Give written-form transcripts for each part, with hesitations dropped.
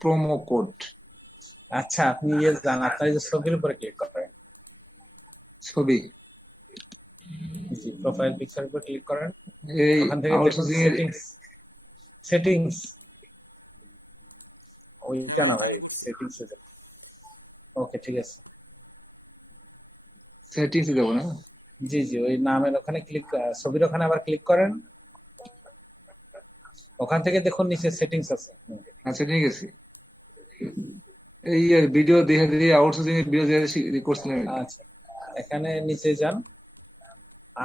Promo code আচ্ছা, আপনি যান, আপনার এই যে ছবির উপরে ক্লিক করেন। ছবি জি, প্রোফাইল পিকচার উপর ক্লিক করেন। এই ওখান থেকে দেখুন আউটসোর্সিং এর সেটিংস। সেটিংস হ্যাঁ ওইটা ভাই না ভাই, চালু করছি। সেটিংস। ওকে, ঠিক আছে। সেটিংস দেবো না? জি জি, ওই নামের ওখানে ক্লিক, ছবির ওখানে আবার ক্লিক করেন। ওখান থেকে দেখুন নিচে সেটিংস আছে। আচ্ছা ঠিক আছে। এই ভিডিও দেখে দেখে আউটসোর্সিং এর ভিডিও দেখে করছিলাম আর কি। আচ্ছা, এখানে নিচে যান।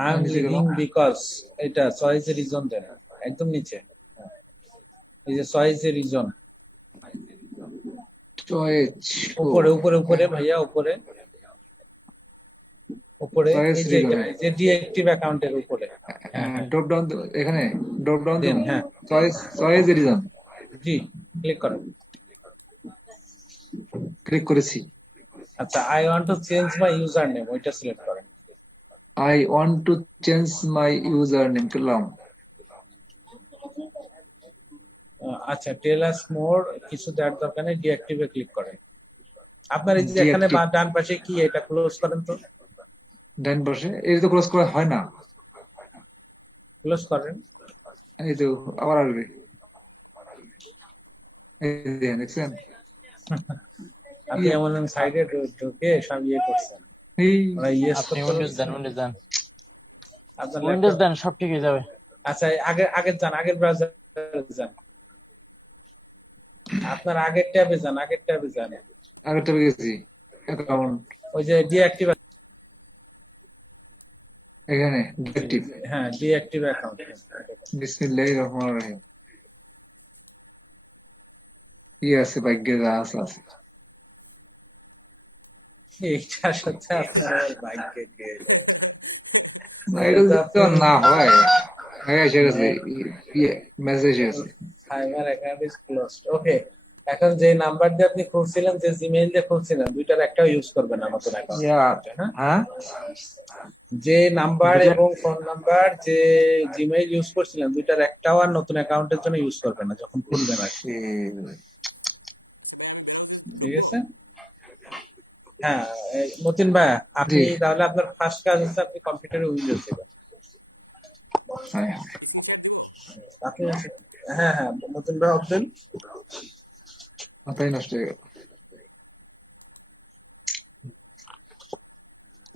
আই এম নিচে লিভিং গেলাম, বিকজ, এটা চয়েস এ রিজন দেন একদম নিচে। এই যে চয়েস এ রিজন, চয়েস উপরে উপরে উপরে ভাইয়া, উপরে উপরে, চয়েস এই যে রিজন, এটা, এই যে ডিএক্টিভ অ্যাকাউন্টের উপরে। হ্যাঁ হ্যাঁ, ড্রপ ডাউন এখানে ড্রপ ডাউন দেন, দেবো, হ্যাঁ। চয়েস চয়েস রিজন জি, ক্লিক করেন। ক্লিক করেছি। আচ্ছা, I want to change my user name, ওইটা সিলেক্ট করেন। I want to change my user name করলাম। আচ্ছা, টেল আস মোর, কিছু দেওয়ার দরকার নেই, ডিঅ্যাক্টিভে ক্লিক করেন। আপনার এই যে এখানে ডিএক্টিভ ডান পাশে কি, এটা ক্লোজ করেন তো। ডান পাশে এই তো ক্রস করা হয় না, ক্লোজ করেন। এই তো আবার আসবে, এই দেখছেন আপনি ইয়ে, এমন সাইডে ঢুকে সব ইয়ে করছেন, এই ওরা ইয়েস আপনি করতে উইন্ডোজ বলছে। দেন, উইন্ডোজ দেন, আপনার উইন্ডোজ ল্যাপটপ। দেন, সব ঠিক হয়ে যাবে। আচ্ছা, আগের যান, আগের ব্রাউজারে যান। আপনার আগের ট্যাবে যান, আগের ট্যাবে যান। আগেরটা গেছি অ্যাকাউন্ট, ওই যে ডিঅ্যাক্টিভ। এখানে ডিএক্টিভ, হ্যাঁ, ডিঅ্যাক্টিভ অ্যাকাউন্ট। বিসমিল্লাহির রহমানির রহিম, ইয়ে আছে ভাগ্যে যা আছে আছে। এইটা সত্যি আপনার ভাগ্যে দিয়ে। না এটা এটা তো যদি আপনি, না হয়, হ্যাঁ এসে গেছে, ইয়ে মেসেজ এসে। Fiber account is closed. Okay, এখন যে নাম্বার দিয়ে আপনি খুলছিলেন, যে জিমেইল দিয়ে খুলছিলেন, দুইটার একটাও ইউজ করবেন না নতুন অ্যাকাউন্টের ইয়া, ক্ষেত্রে, হ্যাঁ। হ্যাঁ যে নাম্বার দুটা, এবং ফোন নাম্বার, যে জিমেইল ইউজ করছিলেন, দুইটার একটাও আর নতুন অ্যাকাউন্টের জন্য ইউজ করবেন না যখন খুলবেন আর কি। আচ্ছা ভাই আমি ব্রাউজারে ঠিক ঢুকবো? আছে। হ্যাঁ, মতিন ভাই, জি, আপনি তাহলে আপনার ফার্স্ট কাজ হচ্ছে আপনি কম্পিউটারে উইন্ডোজ দিবেন। হ্যাঁ স্ক্রিনশট দিব? আপনি, হ্যাঁ হ্যাঁ, মতিন ভাই অবদেন। মাথায় নষ্ট হয়ে গেল।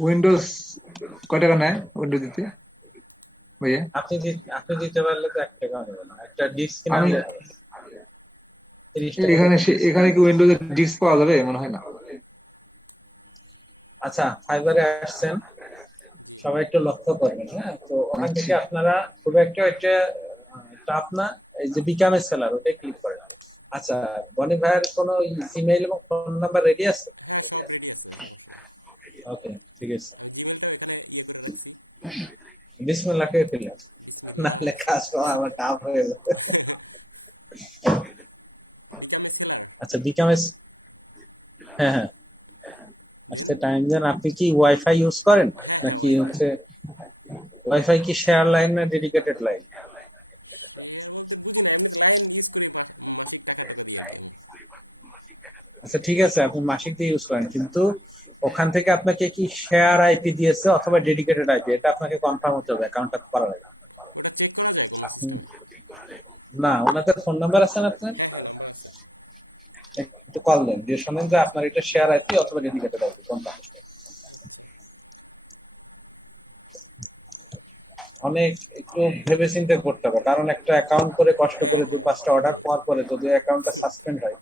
উইন্ডোজ কয় টাকা নেয় উইন্ডোজ দিতে ভাইয়া? আপনি দিতে পারলে তো 1 টাকা হবে না, একটা ডিস্ক কিনে আমি আনলে 30 টাকা এখানে করে ডিস্ক। এখানে কি উইন্ডোজের ডিস্ক পাওয়া যাবে? মনে হয় না। আচ্ছা, ফাইবারে আসছেন, জি। সবাই একটু লক্ষ্য করবেন, হ্যাঁ। তো ওখান আচ্ছা থেকে আপনারা খুব একটা একটা টাফ না, এই যে বিকামের সেলার, ওটাই ক্লিক করেন। আচ্ছা, বনি ভাইয়ের কোনো ইমেইল এবং ফোন নাম্বার রেডি আছে? হ্যাঁ সব রেডি আছে, সমস্যা নেই। ওকে, ঠিক আছে। আমি জিমেলটাও এখানে ইয়ে করে রাখছি। বিসমিল্লাহ কে ফেললাম, বিসমিল্লাহ। নাহলে কাজ পাওয়া আমার টাফ হয়ে যাবে। Become a seller. আচ্ছা, বিকামের, হ্যাঁ হ্যাঁ, দেন আজকে টাইম দেন। আপনি কি ওয়াইফাই ইউজ করেন হ্যাঁ হ্যাঁ নাকি ওয়াইফাই। হচ্ছে, ওয়াইফাই কি শেয়ার লাইন না ডেডিকেটেড লাইন? শেয়ার বলতে বুঝি না, এমনি লাইন ইউজ করি মাসিক টাকা টাকা দিয়ে আর কি আমি। আচ্ছা, ঠিক আছে, আপনি মাসিক দিয়ে ইউজ করেন, কিন্তু ওখান থেকে আপনাকে কি শেয়ার আইপি দিয়েছে অথবা ডেডিকেটেড আইপি, এটা আপনাকে কনফার্ম হতে হবে অ্যাকাউন্টটা করার আগে। ওটা চেক করা যায় কোনো সিস্টেমে? না, ওনাদের ফোন নাম্বার আছে না আপনার? হ্যাঁ হ্যাঁ নাম্বার আছে। একটু কল দেন, যে শোনেন যে আপনার এটা শেয়ার আইপি অথবা ডেডিকেটেড আইপি কোনটা। আচ্ছা অনেক একটু ভেবে চিন্তে করতে হবে, কারণ একটা অ্যাকাউন্ট করে কষ্ট হ্যাঁ করে দু হ্যাঁ পাঁচটা অর্ডার পাওয়ার পরে যদি অ্যাকাউন্টটা সাসপেন্ড হয়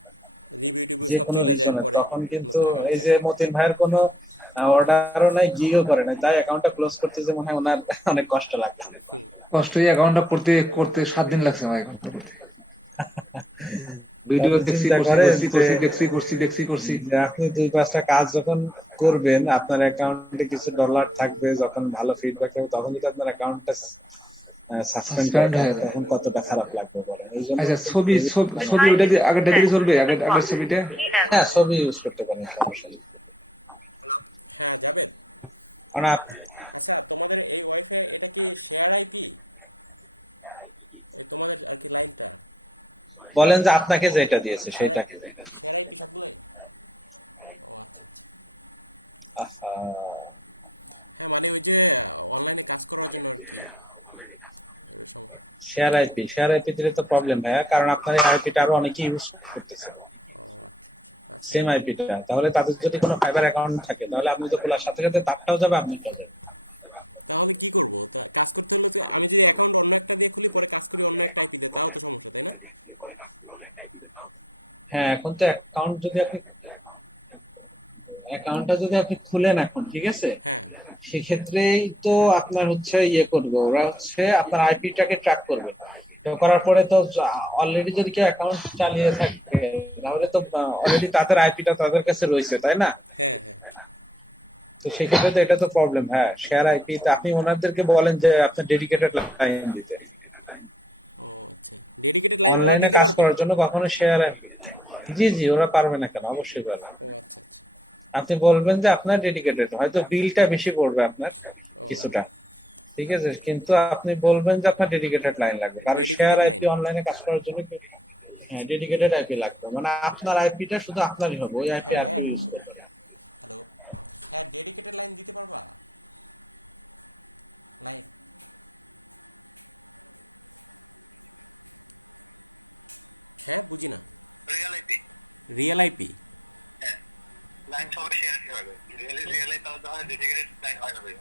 রিভিউ টিভিউ যে সব কোনো চলে যায় রিজনে, পরে, তখন কিন্তু নতুন অ্যাকাউন্ট এই যে থাকে। মতিন ভাইয়ের কোনো অর্ডারও নাই, জিও করে না, তাই অ্যাকাউন্টটা ক্লোজ করতে যে মনে হয় ওনার অনেক কষ্ট লাগছে। হুম। কষ্ট, এই অ্যাকাউন্টটা করতে করতে 7 দিন লাগছে আমার অ্যাকাউন্টটা করতে। ভিডিও আপনি দেখছি, চিন্তা করছি করেন করছি যে, করছি দেখছি করছি দেখছি করছি। যে আপনি 2-5টা কাজ যখন করবেন, আপনার অ্যাকাউন্টে কিছু ডলার থাকবে, যখন ভালো ফিডব্যাক হবে, তখন যদি আপনার অ্যাকাউন্টটা সাসপেন্ড করে সাসপেন্ড দেয় হয়ে যায়। তখন কতটা খারাপ লাগবে বলেন। এই জন্য আচ্ছা, খুব ছবি ভেবে ছবি মানে, ছবি ওটা দিয়ে আগেরটা দিয়ে চলবে? আগের ছবিটা হ্যাঁ, ছবি ইউজ করতে পারেন, সমস্যা নেই। হ্যাঁ যাবেদ। কারণ আচ্ছা তোমাদের এই ওয়াইফাই এটা কি শেয়ার আইপি? এই তোমাদের আর কি লাইনটা? বলেন যে আপনাকে যেটা দিয়েছে সেটাকে দেখেন। শেয়ার আইপি সবগুলোই? ও আচ্ছা আচ্ছা। আহা, হ্যাঁ মানে ওই যে অনলাইনে কাজ করার জন্য আর কি এর সময়। শেয়ার আইপি দিলে তো প্রবলেম হয়, কারণ আপনার এই আইপিটা আরো অনেকে ইউজ করতেছে ও আচ্ছা আচ্ছা। সেম আইপিটা। তাহলে তাদের যদি কোনো ফাইবার অ্যাকাউন্ট থাকে তাহলে আপনি তো খোলার সাথে সাথে তারটাও যাবে, আপনারটাও যাবে। তাহলে কি করব? তা কাজ করতে হলে তো আমি যদি অ্যাকাউন্ট অন্য একটা দিয়ে খুলি পরে কাজ করি অন্য একটা আইপি দিয়ে, তাও তো সমস্যা, তাই না? হ্যাঁ, এখন তো অ্যাকাউন্টটা যদি আপনি খুলেন এখন, ঠিক আছে, হ্যাঁ সেক্ষেত্রেই তো আপনার হচ্ছে ইয়ে করবে, ওরা হচ্ছে আপনার আইপিটাকে ট্র্যাক করবে। তো করার পরে তো অলরেডি যদি কেউ অ্যাকাউন্ট চালিয়ে থাকে তাহলে তো অলরেডি তাদের আইপিটা তাদের কাছে রয়েছে, তাই না? হ্যাঁ হ্যাঁ। তো সেক্ষেত্রে তো এটা তো প্রবলেম। হ্যাঁ, শেয়ার আইপি আপনি ওনাদেরকে বলেন যে আপনার ডেডিকেটেড লাইন দিতে, ও আচ্ছা, ডেডিকেটেড লাইন ওরা অনলাইনে দিতে কাজ পারবে? করার জন্য কখনো শেয়ার আইপি। জি জি, ওরা পারবে না কেন, অবশ্যই পারবে। ও আচ্ছা আচ্ছা। আপনি বলবেন যে আপনার ডেডিকেটেড, হয়তো বিলটা বেশি পড়বে আপনার ও কিছুটা, ঠিক আছে, কিন্তু আপনি বলবেন যে আপনার ডেডিকেটেড লাইন লাগবে, কারণ শেয়ার ডেডিকেটেড লাইন। আইপি অনলাইনে কাজ করার জন্য হ্যাঁ ডেডিকেটেড আইপি লাগবে, মানে আপনার আইপিটা শুধু আপনারই হবে, ওই আইপি হ্যাঁ আর হ্যাঁ। কেউ ইউজ করবে না। হ্যালো। হ্যাঁ ডেডিকেটেড লাইন দিতে পারবা? লাইন। হ্যাঁ বুঝি না। Real IP, real IP? হ্যাঁ, লাইন সবাই শেয়ার হবে। রিয়েল আইপি তাহলে ডেডিকেটেড লাইন হয় না ভাই।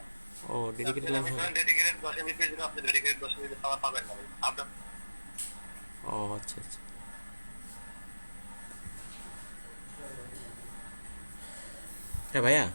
ও ডেডিকেটেড আপনি লাইন আমি হবে। ধরেন ডেডিকেটেড 10 এমবিপিএস দিলে আপনি ডেডিকেটেড 10 এমবিপিএস পাবেন না ভাই। আপনার ও আচ্ছা আচ্ছা। হ্যাঁ ভাইয়া।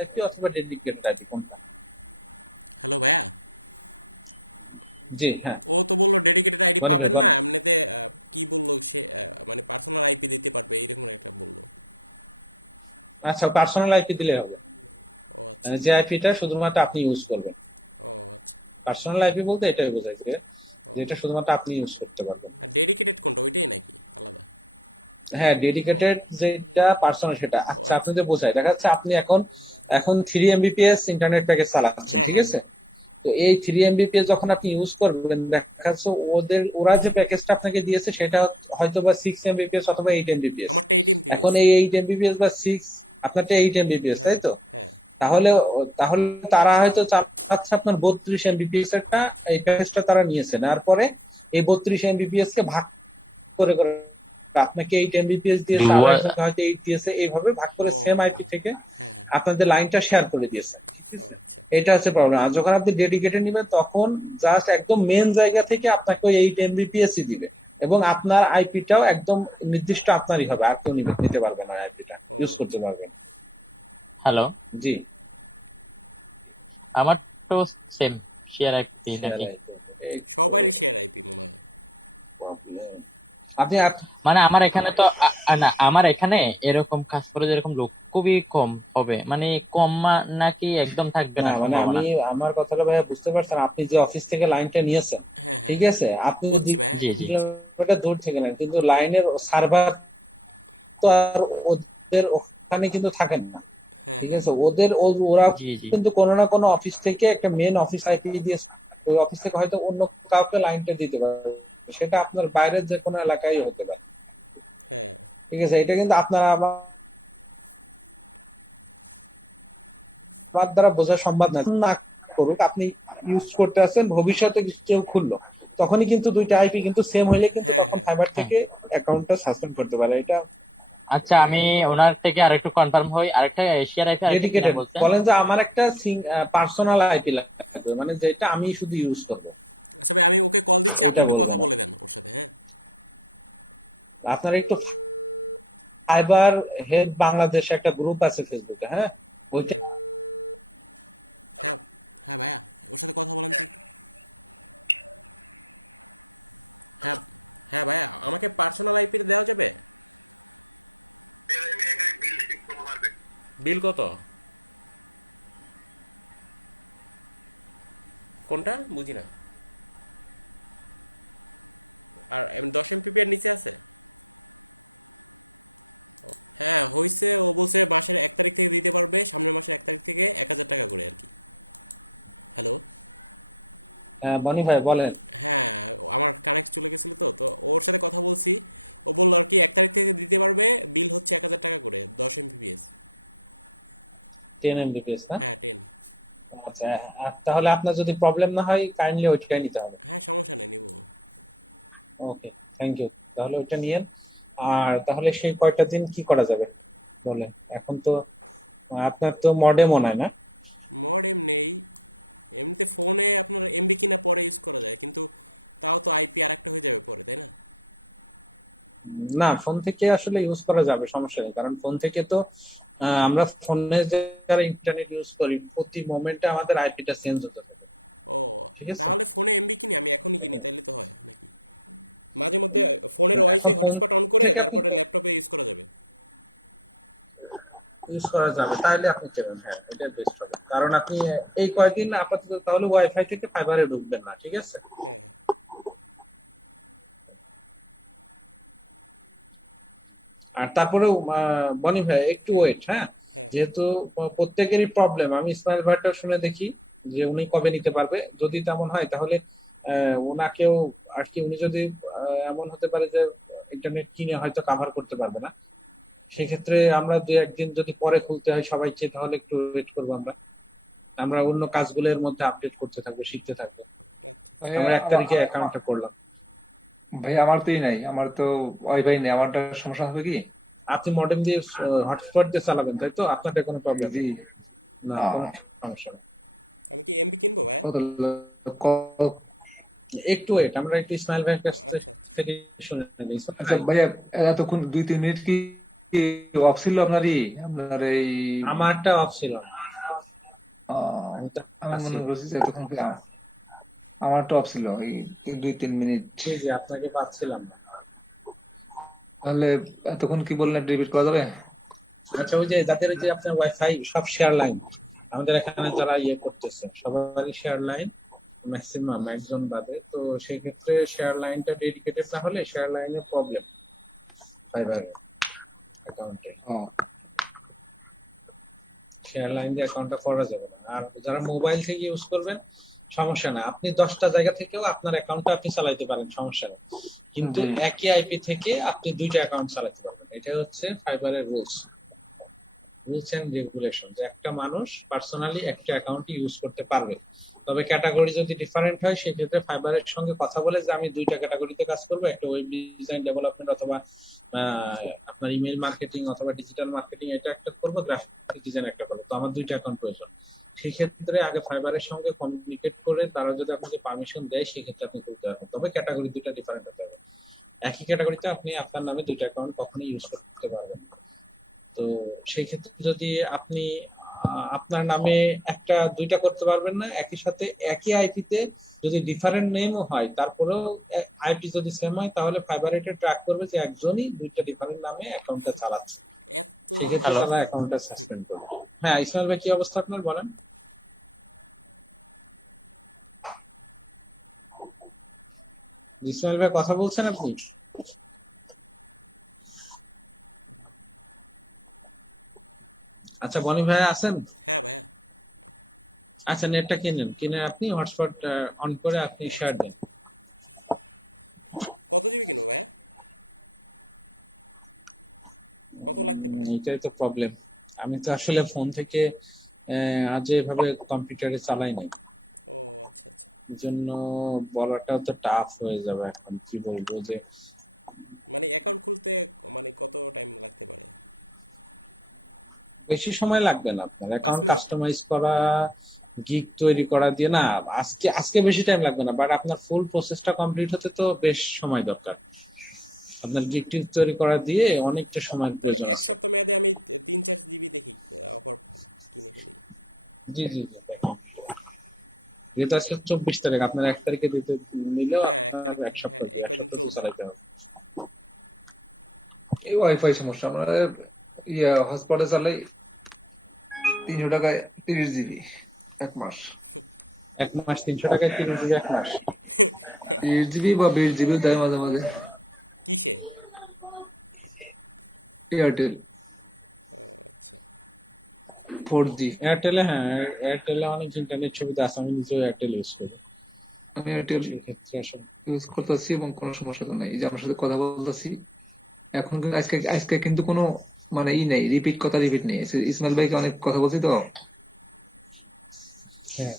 আইপি অথবা ডেডিকেটেড আইপি কোনটা? হ্যালো ভাইয়া। জি হ্যাঁ, ও তো বললো ডেডিকেটেড আইডি বলেন পাবেন না বলেন। এমনিতে, কি বললো সে, মানে পার্সোনাল আইপি দিতে পারবে এইরকম একটা বললো। আচ্ছা, পার্সোনাল আইপি দিলে হবে, ও আচ্ছা। মানে যে আইপিটা শুধুমাত্র আপনি ইউজ করবেন। ও আচ্ছা। পার্সোনাল আইপি বলতে এটাই বোঝায় যে ও যেটা শুধুমাত্র আপনি ইউজ করতে পারবেন। আর ডেডিকেটেড কোনটা, ওইটাই নাকি আলাদা? হ্যাঁ, ডেডিকেটেড যেটা পার্সোনাল সেটা। ও আচ্ছা, আচ্ছা। আপনাদের বোঝায়, দেখা যাচ্ছে আপনি এখন 3 এমবিপিএস ইন্টারনেট প্যাকেজ চালাচ্ছেন, হ্যাঁ ঠিক হ্যাঁ। আছে, তো এই 3 এমবিপিএস যখন আপনি ইউজ করবেন, দেখা যাচ্ছে ওরা যে প্যাকেজটা আপনাকে দিয়েছে সেটা হয়তো বা 6 এমবিপিএস অথবা 8 এমবিপিএস। আমারটা 8 এখন এমবিপিএস। এই 8 এমবিপিএস বা 6, আপনারটা 8 এমবিপিএস, হ্যাঁ তাই তো? হ্যাঁ। তাহলে তাহলে তারা হয়তো চাচ্ছে আপনার 32 এমবিপিএস একটা এই প্যাকেজটা তারা নিয়েছে, নেওয়ার পরে এই 32 এমবিপিএস কে ভাগ করে করে আপনাকে 8 এমবিপিএস দিয়েছে, আর একজনকে হয়তো 8 দিয়েছে, এইভাবে ভাগ করে ও সেম আইপি থেকে হ্যাঁ হ্যাঁ। আপনাদের লাইনটা শেয়ার করে দিয়েছে। ও আচ্ছা। এটা হচ্ছে প্রবলেম। আর যখন আপনি ডেডিকেটেড নেবেন তখন জাস্ট একদম মেন জায়গা থেকে আপনাকে ওই 8 এমবিপিএস দিবে, এবং আপনার আইপিটাও একদম নির্দিষ্ট আপনারই হবে, আর কেউ নিতে পারবে না, আইপিটা ও ইউজ করতে আচ্ছা। পারবেন। হ্যালো, জি, আমার তো সেম শেয়ার আইপি শেয়ার নাকি? আইপি, এই সবারই শেয়ার আইপি মনে হয়। প্রবলেম। মানে আমার এখানে তো না, আমার এখানে এরকম কাজ করে যেরকম লোক খুবই কম হবে, মানে কম নাকি একদম থাকবে না না মানে সম্ভাবনা? আমি আমার কথাটা ভাইয়া বুঝতে পারছেন, আপনি যে অফিস থেকে লাইনটা নিয়েছেন, হ্যাঁ হ্যাঁ ঠিক আছে, আপনি বুঝছি ভাইয়া, জি এখন জি বুঝছি। কিলোমিটার দূর থেকে নেন, কিন্তু লাইনের সার্ভার তো আর ওদের ওখানে কিন্তু থাকেন না, হ্যাঁ ঠিক হ্যাঁ। আছে, ওরা জি জি। কিন্তু কোনো না কোনো অফিস থেকে একটা মেন অফিস আইপি দিয়ে, ওই অফিস থেকে হয়তো অন্য কাউকে লাইনটা দিতে পারবে, সেটা আপনার বাইরের যে কোনো এলাকায় হতে পারে, হ্যাঁ ঠিক আছে। এটা কিন্তু আপনারা আমার দ্বারা বোঝা সম্ভব না করুক, আপনি ইউজ করতে আছেন, ভবিষ্যতে কেউ খুললো তখনই কিন্তু দুইটা আইপি কিন্তু সেম হইলে কিন্তু হ্যাঁ তখন হ্যাঁ। ফাইবার হ্যাঁ থেকে অ্যাকাউন্টটা সাসপেন্ড করতে পারে। এটা আচ্ছা, আমি ওনার থেকে আরেকটু কনফার্ম হই। আরেকটা এশিয়ার আইপি আরেকটা কি নাম ডেডিকেটেড বলছেন? বলেন যে আমার একটা পার্সোনাল আইপি লাগবে, মানে যেটা আমি শুধু ইউজ করবো। আচ্ছা ভাই, আমি ওকে কল দিচ্ছি, আপনি এটা একটু কথা বলবেন। বলে দেন ওর সাথে, হ্যাঁ? আপনার একটু ফাইবার হেড বাংলাদেশ একটা গ্রুপ আছে ফেসবুকে, হ্যাঁ, ওইটা হ্যাঁ হ্যাঁ ভাইয়া, ওর সাথে কথা বলেন তো একটু। হ্যাঁ হ্যাঁ ভাইয়া, আমাকে পার্সোনাল আইপি দেওয়া যাবে? বিল ঠিক মারবে। বিল কত? কোনটা বুঝি না। আর 10 MPP এর নিচে আছে? হ্যাঁ হইছে, ও বলছে মাসের 1 তারিখ থেকে দিতে পারবে, সামনের মাসের 1 তারিখ থেকে 1000 টাকা করে আর কি। হ্যালো। বনি ভাই বলেন। হ্যাঁ, আমার কানেক্ট চলে গেছিল তো তো ওর সাথে কথা বলছি। ও বললো আর কি 1 তারিখ থেকে দিতে পারবে, বিল হচ্ছে 1000 টাকা করে, 10 MPPS। 10 Mbps না? হ্যাঁ 10। আচ্ছা, তাহলে আপনার যদি প্রবলেম না হয় কাইন্ডলি ওইটাই নিতে হবে। হ্যাঁ সমস্যা নেই, নিবো। ওকে, থ্যাংক ইউ। তাহলে ওইটা নিয়েন। আর তাহলে সেই কয়টা দিন কি করা যাবে বলে? এখন তো আপনার তো মডেমও নাই না? মডেম নেই। এমনিতে ফোনে আপনার এমবি কিনা পরে ইউজ করা যায়, কিন্তু তাও তো আইপি আর একটা হয়ে যাবে পরে, তাই না? না, ফোন থেকে আসলে ইউজ করা যাবে, সমস্যা নেই। কারণ ফোন থেকে তো আমরা ফোনে যারা ইন্টারনেট ইউজ করি প্রতি মোমেন্টে আমাদের আইপিটা চেঞ্জ হতে হবে, ও, ঠিক আছে? তাহলে ফোনে এমবি কিনি, আমি এখনই কিনি, তাইলে তো হয় নাকি? মাঝে মধ্যে ফোনের ওয়াইফাই ফোন হটস্পট অন করে থেকে আপনি তারপরে ল্যাপটপে ইউজ করা যাবে। ইউজ করা যাবে, তাহলে আপনি চেনেন, হ্যাঁ এটা বেস্ট হবে। কারণ আপনি এই কয়েকদিন আপাতত তাহলে ওয়াইফাই থেকে ফাইবারে ঢুকবেন না, ঠিক আছে? হ্যাঁ আর তারপরেও বনি ভাই একটু হ্যাঁ ওয়েট, হ্যাঁ। হ্যাঁ। যেহেতু প্রত্যেকেরই প্রবলেম, আমি ইসমাইল ভাইটা শুনে দেখি যে উনি কবে নিতে পারবে। যদি তেমন হয় তাহলে ওনাকেও আর কি, উনি যদি এমন হতে পারে যে ইন্টারনেট কিনে হয়তো কাভার করতে পারবে না, হ্যাঁ সেক্ষেত্রে আমরা দু একদিন যদি পরে খুলতে হয় সবাইকে, তাহলে একটু ওয়েট করবো। আমরা আমরা অন্য কাজগুলোর মধ্যে আপডেট করতে থাকবো, শিখতে থাকবো। আচ্ছা। ভাইয়া আমরা 1 তারিখে অ্যাকাউন্টটা করলাম। ভাইয়া আমার তোই নাই, আমার তো ওয়াইফাই নেই, আমারটা সমস্যা হবে কি? আপনি মডেম দিয়ে হটস্পট দিয়ে চালাবেন, তাই তো? আপনারটা কোনো প্রবলেম জি। না, আহ, কোনো সমস্যা নেই। আমি কি এমবি কিনবো ভাই? কত ক- একটু ওয়েট, আমরা একটু ইসমাইল ভাইয়ের কাছ আচ্ছা আচ্ছা। থেকে শুনে নিই। আচ্ছা ভাইয়া, এতক্ষণ 2-3 মিনিট কি অফ ছিল আপনারই, আপনার এই আমারটা অফ ছিল, আহ, আমি তো আমি আছি। মনে করছি যে এতক্ষণ কি আমারটা অফ ছিল এই 2-3 মিনিট। জি জি, আপনাকে পাচ্ছিলাম না। তাহলে এতক্ষণ কি বললেন, রিপিট করা যাবে? আচ্ছা, ওই যে যাদের ওই যে আপনার ওয়াইফাই সব শেয়ার লাইন, আমাদের এখানে যারা ইয়ে করতেছে সবারই শেয়ার লাইন, ম্যাক্সিমাম একজন বাদে, তো সেই ক্ষেত্রে শেয়ার লাইনটা ডেডিকেটেড না হলে শেয়ার লাইনের প্রবলেম ফাইবার অ্যাকাউন্টে। ও, শেয়ার লাইন দিয়ে অ্যাকাউন্টটা করা যাবে না। আর যারা মোবাইল থেকে ইউজ করবেন সমস্যা না, আপনি 10টা জায়গা থেকেও আপনার অ্যাকাউন্টটা আপনি চালাইতে পারেন, সমস্যা নেই। কিন্তু জি। একই আইপি থেকে আপনি 2টা অ্যাকাউন্ট চালাতে পারবেন। এটা হচ্ছে ফাইবারের রুলস এন্ড রেগুলেশন, যে একটা মানুষ পার্সোনালি একটা অ্যাকাউন্ট ইউজ করতে পারবে। তবে ক্যাটাগরি যদি ডিফারেন্ট হয় সেক্ষেত্রে ফাইবারের সঙ্গে কথা বলে যে আমি 2টা ক্যাটাগরিতে কাজ করবো, একটা ওয়েব ডিজাইন ডেভেলপমেন্ট অথবা আপনার ইমেল মার্কেটিং অথবা ডিজিটাল মার্কেটিং, এটা একটা করবো, গ্রাফিক ডিজাইন একটা করবো, তো আমার 2টা অ্যাকাউন্ট প্রয়োজন। সেক্ষেত্রে আগে ফাইবারের সঙ্গে কমিউনিকেট করে তারা যদি আপনাকে পারমিশন দেয় সেক্ষেত্রে আপনি করতে পারবেন। তবে ক্যাটাগরি 2টা ডিফারেন্ট হতে হবে, একই ক্যাটাগরিতে আপনি আপনার নামে 2টা অ্যাকাউন্ট কখনোই ইউজ করতে পারবেন না। তো সেই ক্ষেত্রে যদি আপনি আপনার নামে 2টা করতে পারবেন না, একই সাথে একই আইপিতে যদি ডিফারেন্ট নেমও হয় তারপরেও আইপি যদি সেম হয় তাহলে ফাইবার এটা ট্র্যাক করবে যে একজনই 2টা ডিফারেন্ট নামে অ্যাকাউন্টটা চালাচ্ছে, এত সেক্ষেত্রে তারা অ্যাকাউন্টটা সাসপেন্ড করবে। হ্যাঁ ইসমাইল ভাই, কি অবস্থা আপনার বলেন? ইসমাইল ভাই কথা বলছেন আপনি? আচ্ছা, বনি ভাই আছেন? হ্যাঁ ভাইয়া। আচ্ছা, নেটটা কিনে আপনি হটস্পট অন করে আপনি শেয়ার আচ্ছা দেন। আচ্ছা। কত জিবি কিনবো ভাইয়া? কত লাগতে পারে? এটাই তো প্রবলেম। আমি তো আসলে ফোন থেকে আজ এভাবে কম্পিউটারে চালাই নাই, ও আচ্ছা আচ্ছা। এই জন্য বলাটাও তো টাফ হয়ে যাবে। এখন কি বলবো যে মানে অ্যাকাউন্ট খুলতে মানে কত টাইম লাগতে পারে? বেশি সময় লাগবে না আপনার 5 অ্যাকাউন্ট মিনিট? কাস্টমাইজ করা, গিগ তৈরি করা দিয়ে না। আজকে আজকে বেশি টাইম লাগবে না, বাট আপনার ফুল প্রসেসটা কমপ্লিট হতে তো বেশ সময় দরকার। আপনার গিগ টিগ তৈরি করা দিয়ে অনেকটা সময়ের তাহলে প্রয়োজন এক আছে। সপ্তাহ মেয়াদে আমি 3-4 জিবি দেখি অফার কিনে ফেলি। জি জি জি, দেখুন। যেহেতু আজকে 24 তারিখ, আপনার 1 তারিখে দিতে নিলেও হ্যাঁ, এক আপনার তারিখে, এক হ্যাঁ, সপ্তাহ এই এক কয়দিন সপ্তাহ তো চলবে। চালাইতে হবে। এই ওয়াইফাই সমস্যা, আমরা হটস্পটে চালাই 300 টাকায় 30 জিবি 1 মাস। 1 মাস 300 টাকায় 30 জিবি 1 মাস? 30 জিবি বা 20 জিবিও দেয় মাঝে মাঝে। কিসে? এয়ারটেল আচ্ছা। 4G। এয়ারটেলে, হ্যাঁ এয়ারটেলে অনেক ইন্টারনেট সুবিধা আছে, আমি নিজেও এয়ারটেল ইউজ করি। আমি এয়ারটেল সেক্ষেত্রে আসলে ইউজ করতেছি এবং কোনো সমস্যা তো নাই, এই যে আপনার সাথে কথা বলতেছি এখন। কিন্তু আজকে আজকে কিন্তু কোনো মানে নেই, রিপিট নেই। ইসমাইল ভাইকে অনেক কথা বলছি তো হ্যাঁ,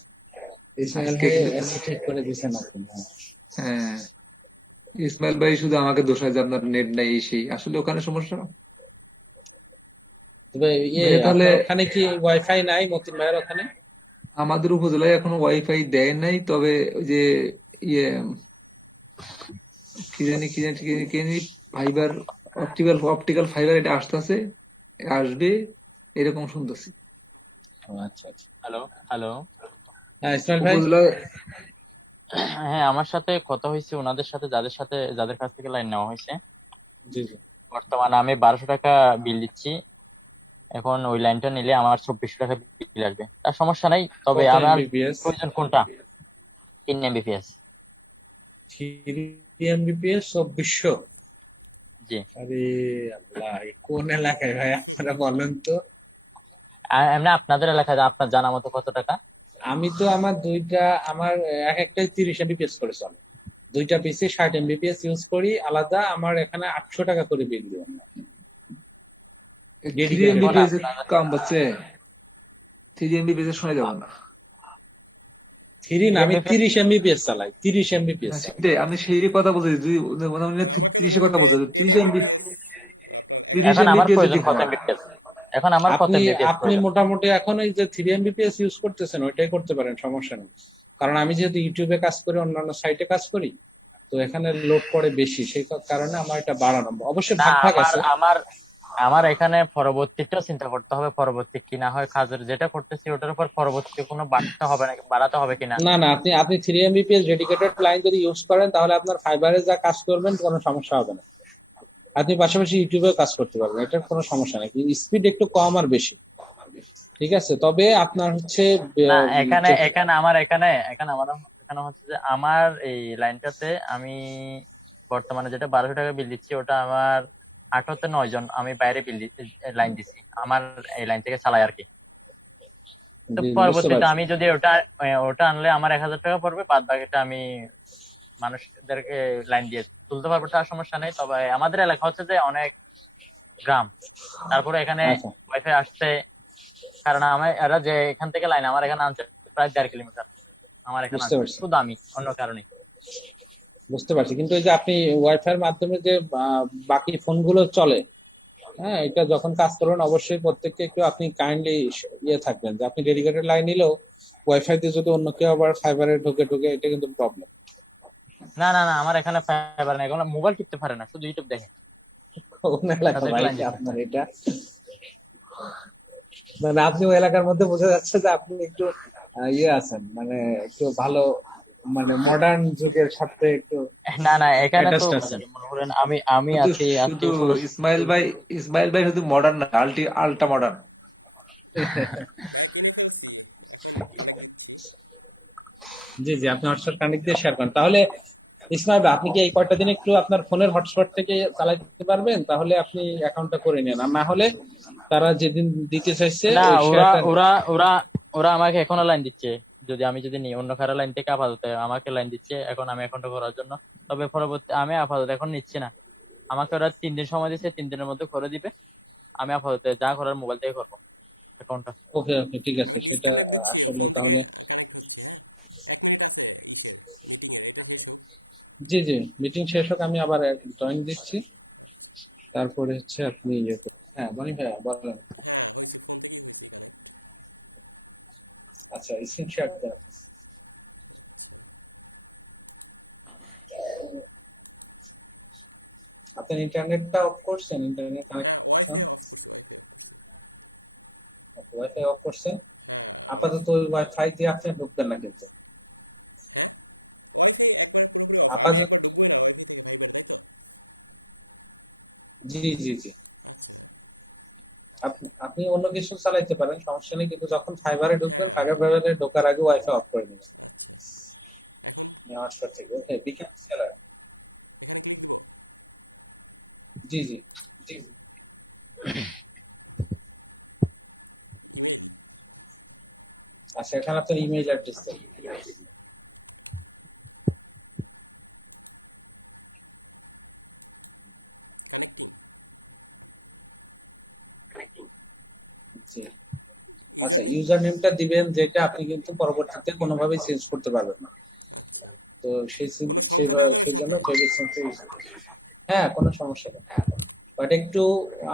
ইসমাইল আজকে ভাই কিন্তু অ্যাসোসিয়েট করে দিয়েছেন আপনি। হ্যাঁ। হ্যাঁ, ইসমাইল ভাই শুধু আমাকে দোষায় যে আপনার নেট নাই, এই সেই, আসলে ওখানে সমস্যা। তবে ভাই তাহলে আপনার ওখানে কি ওয়াইফাই নাই মতিন ভাইয়ের ওখানে? আমাদের উপজেলায় এখনো ওয়াইফাই দেয় নাই, তবে ওই যে ইয়ে কি জানি ফাইবার, অপটিক্যাল ফাইবার এটা আসতেছে, আসবে এরকম শুনতেছি। ও আচ্ছা আচ্ছা। Hello hello. হ্যাঁ ইসমাইল ভাই। উপজেলায় হ্যাঁ, আমার সাথে কথা হয়েছে ওনাদের সাথে, যাদের কাছ থেকে লাইন নেওয়া হয়েছে। জি জি। বর্তমানে আমি 1200 টাকা বিল দিচ্ছি। এখন ওই লাইনটা নিলে আমার 2400 টাকা বিল আসবে, তার সমস্যা নাই। তবে কত আমার এমবিপিএস? প্রয়োজন কোনটা? 3 Mbps। 3 এমবিপিএস 2400? জি। আরে আল্লাহ, এ কোন এলাকায় ভাই আপনারা বলেন তো? এমনি আপনাদের এলাকায় আপনার জানা মতো কত টাকা? আমি তো আমার দুইটা, আমার এক একটাই 30 এমবিপিএস করেছিলাম। দুইটা পিসি 60 এমবিপিএস ইউজ করি আলাদা, আমার এখানে 800 টাকা করে বিল দিয়ে। 3 এখন এমবিপিএস আপনারা কাম বাচ্চে, 3 এমবিপিএস শোনা যাবে না। 3 না, আমি 3 Mbps 30 এমবিপিএস চালাই, 30 এমবিপিএস চালাই। সেটাই আমি সেই কথা বলছি, মানে আর আমাকে তো 30 বললো কথা বলতে 10 এমবিপিএস আপনার 11 30 এখন আমার এমবিপিএস প্রয়োজন যদি কত হয়, এমবিপিএস? এখন আমার কত আপনি এমবিপিএস আপনি প্রয়োজন? মোটামুটি এখন এই যে 3 এমবিপিএস ইউজ করতেছেন ওইটাই করতে পারেন, সমস্যা নেই। কারণ আমি যেহেতু ইউটিউবে কাজ করি, অন্যান্য সাইটে কাজ করি, তো এখানে লোড করে বেশি, সেই কারণে আমার এটা বাড়ানো। অবশ্যই না, ভাগ ভাগ আমার আছে। আমার আমার এখানে পরবর্তীটা চিন্তা করতে হবে, পরবর্তী কি না হয়, কাজের যেটা করতেছি ওটার উপর পরবর্তী কোনো বাড়তে হবে না, বাড়াতে হবে কিনা। না না, আপনি আপনি 3 এমবিপিএস ডেডিকেটেড লাইন যদি ইউজ করেন, তাহলে আপনার ফাইবারে যা কাজ করবেন কোনো সমস্যা হবে না। আপনি পাশাপাশি ইউটিউবেও কাজ করতে পারবেন, এটার কোনো সমস্যা নেই। স্পিড একটু কম আর বেশি, ঠিক আছে। তবে আপনার হচ্ছে না, এখানে হচ্ছে যে আমার এই লাইনটাতে আমি বর্তমানে যেটা 1200 টাকা বিল দিচ্ছি, ওটা আমার 8 তে 9 জন আমি বাইরে বিল দিচ্ছি, লাইন দিচ্ছি আমার এই লাইন থেকে চালাই আর কি। তো বুঝতে পরবর্তীতে পারছি। আমি যদি ওটা আনলে আমার 1000 টাকা পড়বে, বাদ বাকিটা আমি মানুষদেরকে লাইন দিয়ে তুলতে পারবো, তার সমস্যা নেই। তবে আমাদের এলাকা হচ্ছে যে অনেক গ্রাম, তারপরে এখানে আচ্ছা, ওয়াইফাই আসছে, কারণ এরা যে এখান থেকে লাইন আমার এখানে আনছে প্রায় 1.5 কিলোমিটার আমার এখানে বুঝতে আনছে, পারছি। শুধু আমি, অন্য কারণে। বুঝতে পারছি, কিন্তু এই যে আপনি ওয়াইফাই এর মাধ্যমে যে বাকি ফোনগুলো চলে, হ্যাঁ, এটা যখন কাজ করবেন অবশ্যই প্রত্যেককে একটু আপনি কাইন্ডলি থাকবেন যে আপনি ডেডিকেটেড লাইন নিলেও ওয়াইফাই দিয়ে যদি অন্য কেউ আবার ফাইবারে ঢুকে ঢুকে, এটা কিন্তু প্রবলেম। না না না, আমার এখানে ফাইবার নেই, এগুলো মোবাইল টিপতে পারে না, শুধু ইউটিউব দেখে। কোন এলাকা তাদের ভাই লাইন দিতে আপনার এটা? মানে আপনি ওই এলাকার মধ্যে বোঝা যাচ্ছে যে আপনি একটু আছেন, মানে একটু ভালো, মানে মডার্ন যুগের সাথে একটু না না, এখানে তো অ্যাটাচড আছেন। মনে করেন আমি শুধু আছি আজকে শুধু 16। ইসমাইল ভাই শুধু মডার্ন না, আলটা মডার্ন। ভাই কিনে ফেলছি, এখন কানেক্ট দিচ্ছি। জি জি, আপনি হটস্পট কানেক্ট দিয়ে শেয়ার করেন তাহলে। ইসমাইল ভাই, আপনি কি এই কয়টা দিন একটু আপনার ফোনের হটস্পট থেকে চালাতে পারবেন? তাহলে আপনি অ্যাকাউন্টটা করে নেন, আর না হলে তারা যেদিন দিতে চাইছে না, ওই ওরা শেয়ারটা। ওরা ওরা ওরা আমাকে এখনো লাইন দিচ্ছে। আমি যদি নিই অন্য কারো লাইন থেকে, আপাতত আমাকে লাইন দিচ্ছে এখন আমি অ্যাকাউন্টটা করার জন্য। তবে পরবর্তী আমি আপাতত এখন নিচ্ছি না, আমাকে ওরা 3 দিন সময় দিচ্ছে, 3 দিনের মধ্যে করে দিবে। আমি আপাতত যা করার মোবাইল থেকে করবো অ্যাকাউন্টটা। ওকে ওকে, ঠিক আছে, আমি সেটা ডিসকানেক্ট দিচ্ছি, আসলে ফোন থেকে তাহলে। কানেক্ট হচ্ছে। হ্যাঁ, 1 মিনিট আছে মিটিং এর, এটা শেষ হোক। জি জি, মিটিং শেষ হোক, আমি আবার জয়েন দিচ্ছি। আচ্ছা তারপরে হচ্ছে আপনি ইয়ে করুন। হ্যাঁ বনি ভাইয়া বলেন। হ্যাঁ হয়েছে, ফোন থেকেই হয়েছে কানেক্ট। আচ্ছা স্ক্রিনশট দেন। আচ্ছা আপনার ইন্টারনেটটা অফ করছেন? ইন্টারনেট হ্যাঁ, ওয়াইফাই অফ করছি, ওয়াইফাই অফ করছি। ওয়াইফাই অফ করছেন? হ্যাঁ আমার, আপাতত ওয়াইফাই দিয়ে আপনি ঢুকবেন না কিন্তু। হ্যাঁ ওয়াইফাই একবার পুরোপুরি অফ, আমি আপাতত একবার ঢুকবোই না ওয়াইফাই থেকে ফাইবার, তাই তো? জি জি জি। আচ্ছা আপনি অন্য কিছু চালাইতে পারেন, সমস্যা নেই, কিন্তু যখন ফাইবারে ঢুকবেন, হ্যাঁ ফাইবারে ঢোকার আগে ওয়াইফাই অফ করে নেবেন। আচ্ছা, এখন 9টা থেকে ওকে বিকেল স্যালার। এখানে ক্লিক দিব। জি জি। ইমেইল, আচ্ছা এখানে আপনার ইমেইল অ্যাড্রেস দেন। কানেক্টিং, জি। ইউজার আচ্ছা নেম। ইউজার নেমটা দিবেন যেটা আপনি কিন্তু পরবর্তীতে কোনোভাবেই চেঞ্জ করতে পারবেন না। আচ্ছা, তো সেই কোনো সংখ্যা দেওয়া যাবে সেই জন্য সাথে? credit center হ্যাঁ কোনো সমস্যা নেই, বাট একটু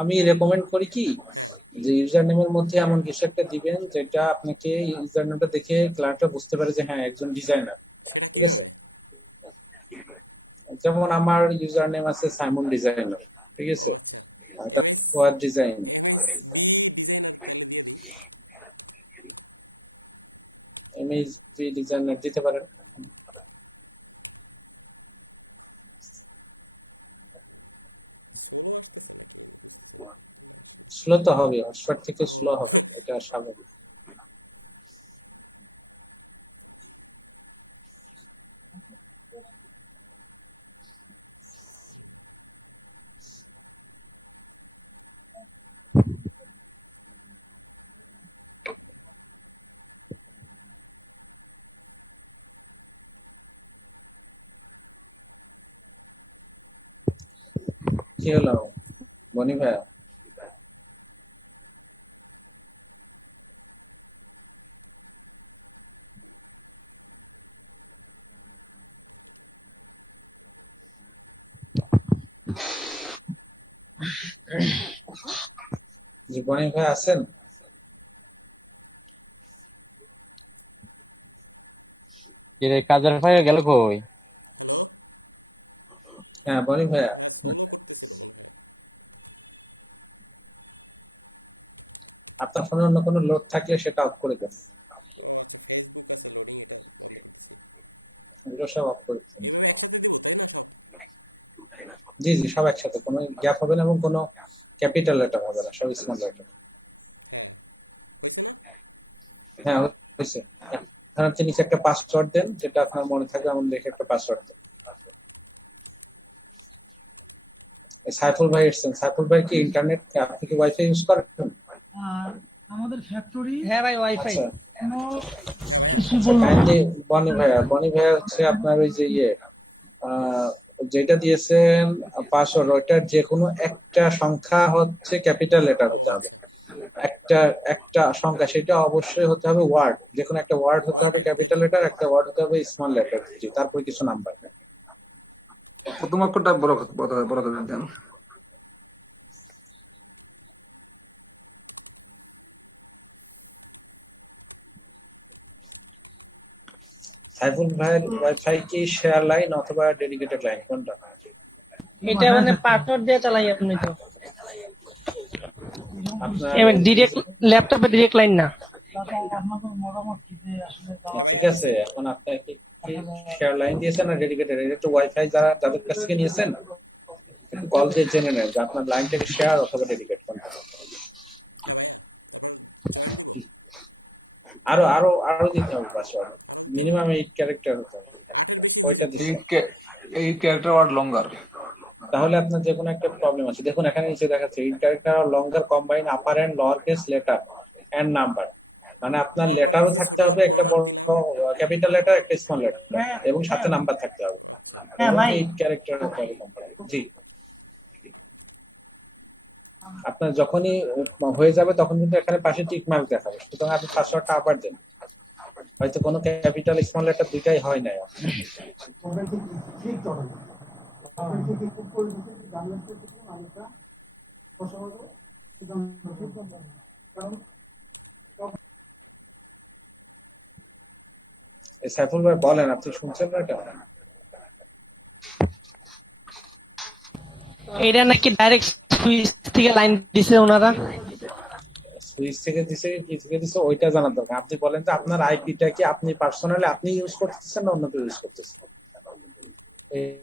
আমি রেকমেন্ড করি কি হ্যাঁ যে ইউজার নেমের মধ্যে এমন কিছু একটা দিবেন যেটা আপনাকে ইউজার নেমটা দেখে ক্লায়েন্টটা বুঝতে পারে যে হ্যাঁ একজন ডিজাইনার। সেটা কিভাবে? যেমন আমার ইউজার নেম আছে সাইমন ডিজাইনার, ঠিক ও আছে? আচ্ছা, এটা MS, web design. MS B designer তাহলে দিয়ে দিই। ইমেজ ডিজাইনার দিতে পারেন। সোলো আসতেছে নাকি বুঝতেছি না। স্লো তো হবে, হটস্পট থেকে ও স্লো হবে, এটা স্বাভাবিক। কি হলো বনি ভাইয়া? জি বনি ভাই আছেন? কি রে, কাজের ফাইলে গেল কই? হ্যালো, হ্যাঁ বনি ভাইয়া। হ্যাঁ সোলো করতেছিল মনে হয়। আপনার ফোনে অন্য কোনো লোড থাকলে সেটা অফ করে দেন। ও আচ্ছা, ফেসবুক আছে লোডিং, এটা বন্ধ করতেছি। এগুলো সব অফ করে দেন। এইভাবে একসাথে দিব তাই না সব? জি জি সব একসাথে, কোনো গ্যাপ হবে না এবং কোনো ক্যাপিটাল লেটার হবে না, সব স্মল লেটার। হ্যাঁ হয়েছে না? হ্যাঁ হয়েছে। এখন আপনি নিচে একটা পাসওয়ার্ড দেন, যেটা আপনার মনে থাকবে এমন দেখে একটা পাসওয়ার্ড দেন। সাইফুল ভাই এসছেন। সাইফুল ভাই কি ইন্টারনেট, আপনি কি ওয়াইফাই ইউজ করেন? আর আমাদের ফ্যাক্টরি হ্যাঁ ভাই ওয়াইফাই আচ্ছা কোনো হ্যাঁ ভাইয়া, কিছু বলবো না। কাইন্ডলি বনি ভাইয়া হচ্ছে আপনার ওই যে যেটা দিয়েছেন পাসওয়ার্ড, ওইটার যে কোনো একটা সংখ্যা হচ্ছে ক্যাপিটাল লেটার ও হতে হবে। আচ্ছা, একটা একটা সংখ্যা, সেটা অবশ্যই হতে হবে ওয়ার্ড, যে কোনো একটা ওয়ার্ড হতে হবে ওয়ার্ডের তাই ক্যাপিটাল তো? লেটার, একটা ওয়ার্ড হতে হবে স্মল লেটার, জি, তারপর কিছু নাম্বার। প্রথম অক্ষরটা বড় বড় বড় করে দেন। সাইফুল ভাইয়ের ওয়াইফাই কি শেয়ার লাইন অথবা ডেডিকেটেড লাইন, কোনটা? এটা মানে পাসওয়ার্ড দিয়ে চালাই আপনি তো আপনার এবার ডিরেক্ট ল্যাপটপে ডিরেক্ট লাইন না। হ্যাঁ ভাইয়া ঠিক হয়েছে। আছে, এখন আপনি কি শেয়ার লাইন দিয়েছেন না ডেডিকেটেড? এটা একটু ওয়াইফাই যাদের কাছ থেকে নিয়েছেন একটু কল দিয়ে জেনে নেন যে আপনার লাইনটা শেয়ার অথবা ডেডিকেট কোনটা। হ্যাঁ ভাইয়া, তারপর জয়েন দিব। আরো আরো আরো দিতে হবে পাসওয়ার্ড, আরো দিতে হবে? মিনিমাম 8 ক্যারেক্টার হতে হবে। 8-এর বেশি হয়ে যেত। এই ক্যারেক্টার ওয়ার্ড লঙ্গার। তাহলে আপনার যে কোনো একটা প্রবলেম আছে। দেখুন এখানে নিচে দেখাচ্ছে এই character longer combine upper and lower case letter and number, মানে আপনার নাম্বার লেটারও দিছি, ছোট থাকতে হাত হবে, বড় একটা হাত দিলাম। ক্যাপিটাল লেটার একটা স্মল লেটার, এবং সাথে নাম্বার থাকতে হবে। আচ্ছা হ্যাঁ ভাই। এই ক্যারেক্টার জি। আপনার যখনই হয়ে যাবে তখন কিন্তু এখানে পাশে টিক মার্ক দেখাবে, সুতরাং আপনি পাসওয়ার্ডটা আবার দেন। হয়তো কোনো ক্যাপিটাল স্মল লেটার দুইটাই হয় নাই। সাইফুল ভাই বলেন, আপনি শুনছেন না এটা? এটা নাকি ডাইরেক্ট সুইচ থেকে লাইন দিছে ওনারা। সুইচ থেকে দিছে কি থেকে দিছে ওইটা জানার দরকার। আপনি বলেন তো আপনার আইপিটা কি আপনি পার্সোনালি আপনি ইউজ করতেছেন না অন্য কেউ ইউজ করতেছেন?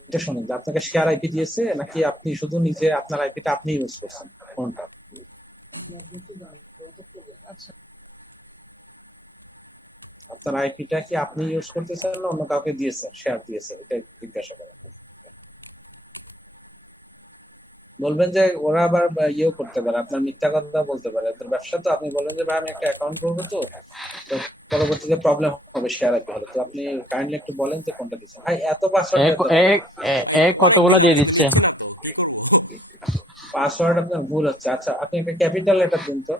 এটা শুনুন যে আপনাকে শেয়ার আইপি দিয়েছে নাকি আপনি শুধু নিজে আপনার আইপিটা আপনি ইউজ করছেন, কোনটা? আপনার আইপিটা কি আপনি ইউজ করতেছেন না অন্য কাউকে দিয়েছেন, শেয়ার দিয়েছে, এটাই জিজ্ঞাসা করেন। বলবেন যে ওরা আবার ইয়ে করতে পারে, আপনার মিথ্যা কথা বলতে পারে, আপনার ব্যবসা তো, আপনি বলেন যে ভাই আমি একটা অ্যাকাউন্ট করবো, তো তো পরবর্তীতে প্রবলেম হবে শেয়ার আইপি হলে, তো আপনি কাইন্ডলি একটু বলেন তো কোনটা দিচ্ছেন। ভাই এত পাসওয়ার্ড ভাই অনেক কতগুলো দিলাম দিয়ে কিন্তু দিচ্ছে। নিচ্ছে না তো, কি করব? পাসওয়ার্ড আপনার ভুল হচ্ছে। আচ্ছা আপনি একটা ক্যাপিটাল লেটার দিন তো।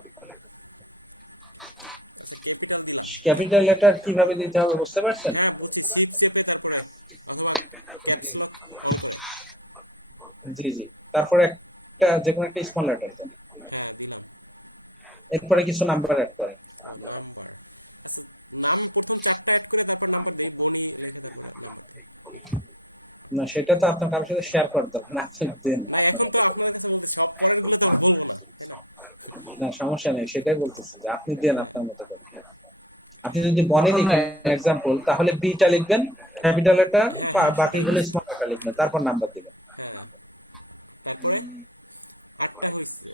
আচ্ছা ক্যাপিটাল দিলাম। ক্যাপিটাল লেটার কিভাবে দিতে হবে বুঝতে পারছেন? হ্যাঁ বুঝছি, শিফট চেপে তারপরে অথবা ক্যাপস লক অন করে। জি জি, তারপরে একটা যে কোনো একটা স্মল লেটার দেন, হ্যাঁ দিলাম। এরপরে কিছু নাম্বার অ্যাড করেন। ও নাম্বার, আচ্ছা নাম প্রথম 4টা অ্যাড করে তারপর নাম্বার দেই, বনি লিখে তারপরে নাম্বার দেই। না সেটা তো আপনার কারোর সাথে শেয়ার করতে হবে না, আপনি দেন। না এখন তো আপনাদের কাছে বলতে, সব পরের গুলো তো আমরা বলবো না, তাই না? না সমস্যা নেই, সেটাই বলতেছি যে আপনি দেন আপনার মতো করে। আপনি যদি বনে লিখেন এক্সাম্পল, তাহলে বিটা লিখবেন ক্যাপিটাল লেটার, হ্যাঁ, হ্যাঁ, বাকিগুলো স্মল লেটার লিখবেন, তারপর নাম্বার দিবেন। হ্যাঁ তারপরে 8টা হইছে,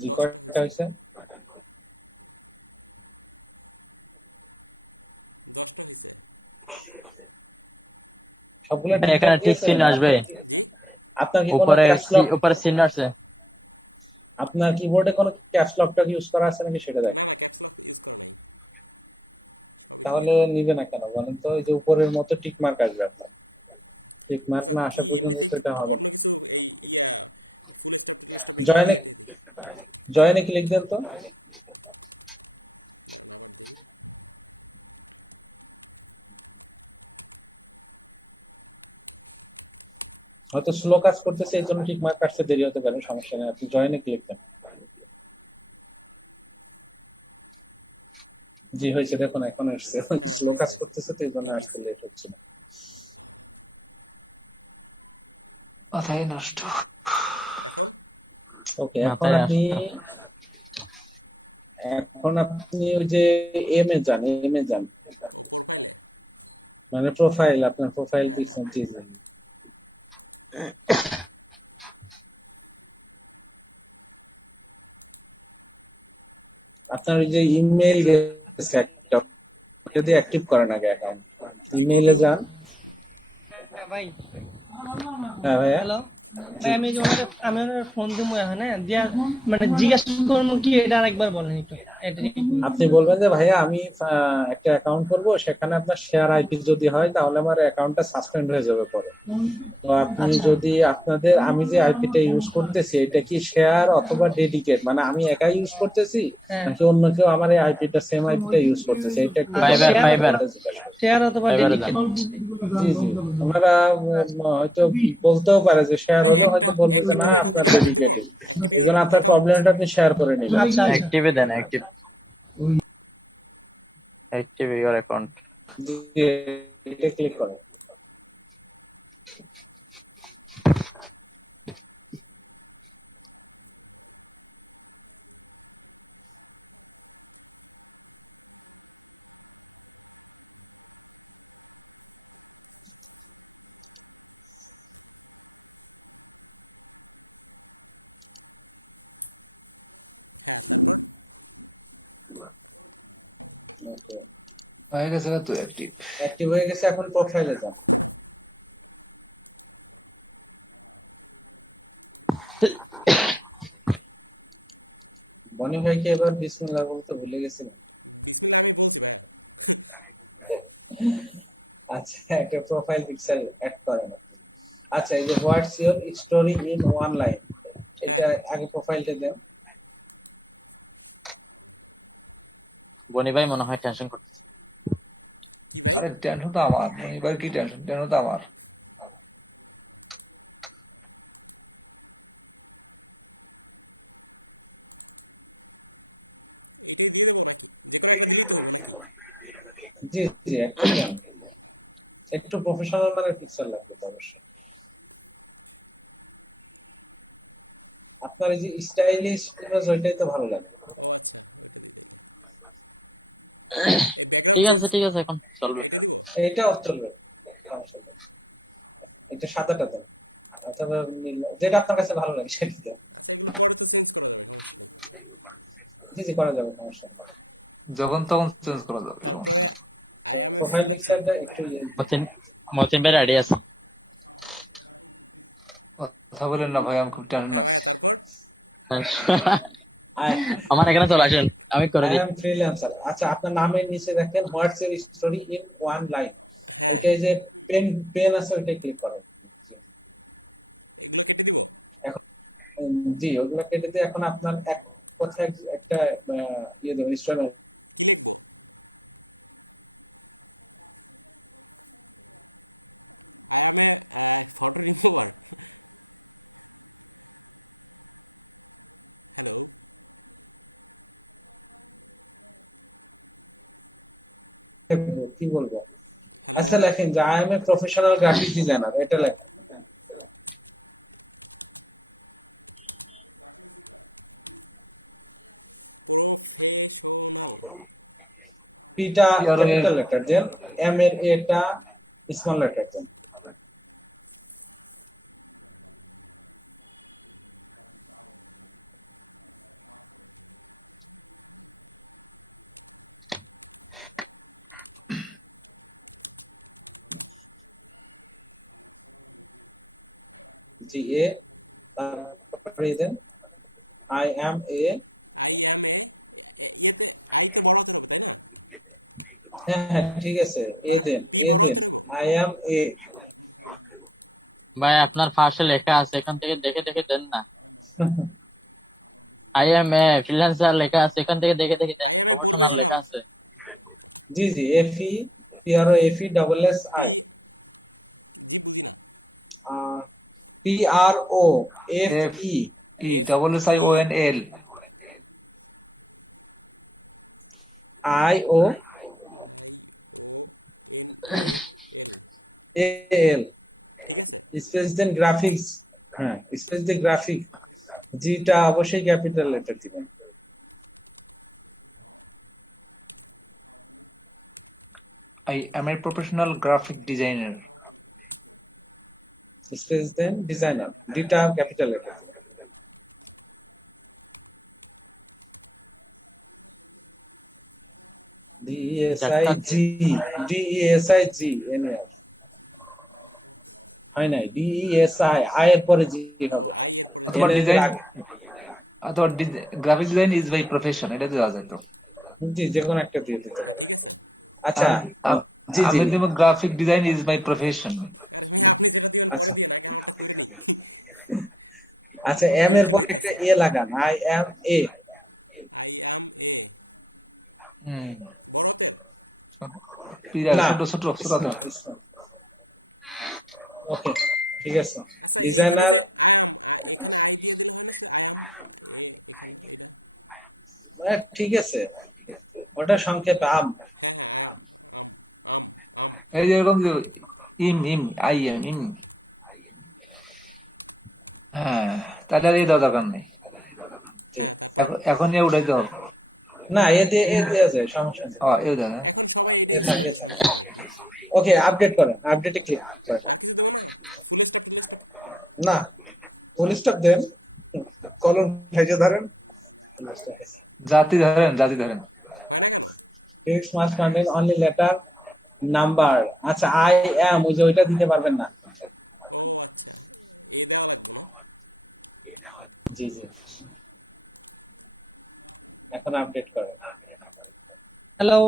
জি 10টা কয়টা হইছে, হয়েছে? 10টা হইছে। সবগুলো এখানে ঠিক চিহ্ন আসবে, জি আপনার কি কোনো উপরে ক্যাপস লক, উপরে চিহ্ন আছে। আপনার কিবোর্ডে কোনো ক্যাপস লকটা ইউজ করা আছে নাকি সেটা দেখেন। না না ক্যাপস লক ইউজ করা নাই, সবই ঠিক তাহলে আছে। নিবে না কেন বলেন তো? এই যে উপরের মতো টিক মার্ক আসবে আপনার, টিক মার্ক আচ্ছা না আসা কি পর্যন্ত এমনিতেই এটা হবে। অন্য কিছু এই ইয়া ফুল স্টপ টিল স্টপ জয়েনে দিয়ে দেখি, জয়েনে ক্লিক দেন তো। দাঁড়ান আবার দেখি। হয়তো স্লো কাজ করতেছে এই জন্য টিক মার্ক আসতে দেরি হতে পারে, সমস্যা নেই, আপনি জয়েনে ক্লিক দেন। জি হয়েছে, দেখুন এখন আসছে। হ্যাঁ, স্লো হয়েছে, কাজ হয়েছে। করতেছে তো এই জন্য ঠিক আসতে আছে। লেট হচ্ছে। মাথায় নষ্ট। এখন ওকে, মাথায় এখন আপনি ওই যে এম এ যান, এম এ যান, ও প্রোফাইলে, মানে প্রোফাইল, আপনার প্রোফাইল হ্যাঁ, পিকচার জি জি। আপনার ওই যে ইমেইল গেছে একটা, যদি অ্যাক্টিভ করেন আগে অ্যাকাউন্ট, জি ইমেইলে গোটু, যান। ভাই হ্যাঁ ভাইয়া, হ্যালো ভাই, আমি যে আমি ফোন দিব এখন, হ্যাঁ দিয়া মানে জিজ্ঞাসা করবো কি, এটা আরেকবার বলেন একটু। আপনি বলবেন যে ভাইয়া আমি একটা অ্যাকাউন্ট করব, সেখানে আপনার শেয়ার আইপি যদি হয় তাহলে আমার অ্যাকাউন্টটা সাসপেন্ড হয়ে যাবে পরে। তো আপনি যদি আপনাদের, আমি যে আইপিটা ইউজ করতেছি এটা কি শেয়ার অথবা ডেডিকেট, মানে আমি একাই ইউজ করতেছি হ্যাঁ। নাকি অন্য কেউ আমার এই আইপিটা সেম আইপিটা ইউজ করতেছে, এটা একটু ফাইবার। শেয়ার অথবা ফাইবারে ডেডিকেট। জি জি, ওনারা হয়তো বলতেও পারে যে শেয়ার ভাই হলো, একটা হয়তো বলবে যে অ্যাক্টিভ না দিব, এখান আপনার থেকে অ্যাক্টিভ দিব, ডেডিকেটেড, অ্যাক্টিভ এই জন্য আপনার অ্যাকাউন্ট। প্রবলেমটা আপনি শেয়ার করে নিলেন। আচ্ছা আচ্ছা। অ্যাক্টিভে দেন, অ্যাক্টিভ ইওর অ্যাকাউন্ট। এটা ক্লিক করেন। হ্যাঁ তারপর হয়ে গেছে তো অ্যাক্টিভ। অ্যাক্টিভ হয়ে গেছে, এখন প্রোফাইলে যান। বনি ভাইকে এবার বিসমিল্লাহ বলতে ভুলে গেছেন। বিসমিল্লাহ আমি বলছি ভাইয়া। আচ্ছা একটা প্রোফাইল পিকচার অ্যাড করেন। আচ্ছা এই যে what's your story in one line, হ্যাঁ। এটা আগে প্রোফাইলটা দেন। বনি ভাই মনে হয় টেনশন করতেছে। কি ভাই? আরে টেনশন তো আমার, এবার কি টেনশন, টেনশন তো আমার। এটাই দিয়ে দেবো নাকি, যে কোনো একটা দিলেই তো হইব নাকি? জি জি একটা দেন। একটু প্রফেশনাল মানে পিকচার লাগবে তো অবশ্যই। আপনার এই যে স্টাইলিশ ইমেজ ওইটাই তো ভালো লাগে। ও আচ্ছা, ওইটা দিয়ে দিলে। এই ব্যাকগ্রাউন্ড ঠিক চেঞ্জ আছে ঠিক আছে, এখন চলবে। এটা দিব? এইটাও চলবে, সমস্যা নেই। এটা সাদাটা দেন, অথবা যেটা আপনার কাছে ভালো লাগে সেটা দেন। আচ্ছা, এগুলো পরে তো চেঞ্জ করা যাবে, সমস্যা নেই। জি জি করা যাবে, সমস্যা নেই। যখন তখন চেঞ্জ করা যাবে। তারপরে I am a profile freelancer. পিকচারটা একটু মতিন মতিন ভাই রেডি আছে? কথা বলেন না ভাই, আমি খুব টেনশন হ্যাঁ ভাইয়া, তারপর আই আমার এখানে চলে আসেন, আমি করে আই দিই। Am freelancer. আচ্ছা, আপনার নামের নিচে দেখেন what's your story in one line. হ্যাঁ, এটা যে পেন পেন আছে ওইটা ক্লিক করেন। এগুলো কেটে দিব। এখন জি ওগুলো কেটে দিয়ে এখন আপনার এক কথায় একটা ইয়ে দেবেন, স্টোরি। কি লিখবো? I am a photo remover. Hello. কি বলবো? হ্যালো। আচ্ছা লেখেন যে I am a professional graphic designer, এটা লেখেন। প্রফেশনাল। পিটা PRO ক্যাপিটাল লেটার দেন, এম এর এটা স্মল লেটার দেন। জি এ, তারপরে দেন I am a. I am a, ইয়েতে আইতে বড় হতে হবে তাই না? হ্যাঁ হ্যাঁ ঠিক আছে, এ মানে দেন, পি এ বড় দেন। হতে হইব? আই এম এ। ভাই আপনার ফার্স্টে লেখা আছে, এখান থেকে দেখে দেখে দেন না। আই এম এ ফ্রিল্যান্সার লেখা আছে, এখান থেকে দেখে দেখে দেন। I am a আমার নাম লেখা professional। আছে। জি জি F E P R O F E double S P, I জি বুঝি না। P R O F F E E F double S I O N L. I O I O N A L. A L ঠিক আছে। Space দেন graphics. হ্যাঁ space দিয়ে graphic, জিটা অবশ্যই ক্যাপিটাল লেটার দিবেন। I am a professional graphic designer. Space দেন designer, ডিটা capital letter. D S I G, D S I G N A হয় নাই, ডি এস আই, আই এর পরে জি ও হবে। আই এর পরে অথবা N এর ডিজাইন, আগে। অথবা graphic design is by profession, এটা দেওয়া যায় তো। জি যে কোনো একটা দিয়ে দিতে হ্যাঁ পারেন। ঠিক আছে। আচ্ছা জি জি আমি দেবো graphic design is my profession. আরে ভাই, আপনি যেটা দিবেন পরে দিয়ে, নাকি আমারটা করে নিই? আচ্ছা এম এর টেনশন পরে হইতাছে। একটা এ লাগান, I am a. I am a hmm, বড় হাতের। না ছোট ছোট ছোট হাতের। ওকে ঠিক আছে। আচ্ছা, এখানে ডিজাইনার যে আই এম, এখানে আই দিয়ে দিলে হয় না? আই এম এ এখানে এটা। ঠিক আছে, ওটা সংক্ষেপে আম। হ্যাঁ হ্যাঁ, আই এম আম আম আম। এই যে এরকম যে ইম ইম আই এম ইম। হ্যাঁ, তাহলে আর এই দেওয়া দরকার নেই। হ্যাঁ, তারপর এখন এ উঠাই দাও। না এ দিয়ে এ দেওয়া যায়, সমস্যা নেই। এ দেন। এখন সবাই এটা ইউজ করে সংক্ষেপে আর কি। ওকে আপডেট করেন, আপডেটে ক্লিক করেন। আর কিছু দেবো না? ফুল স্টপ টুল স্টপ? না ফুল স্টপ দেন, কলম ভেজে ধরেন। জাতি ধরেন, জাতি ধরেন। হয় না কেন? Text must contain only letter number. আচ্ছা আই এম ওই যে ওইটা দিতে পারবেন না। ও আচ্ছা, এ দেওয়া লাগবে না? জি জি এখন আপডেট করেন। হ্যালো।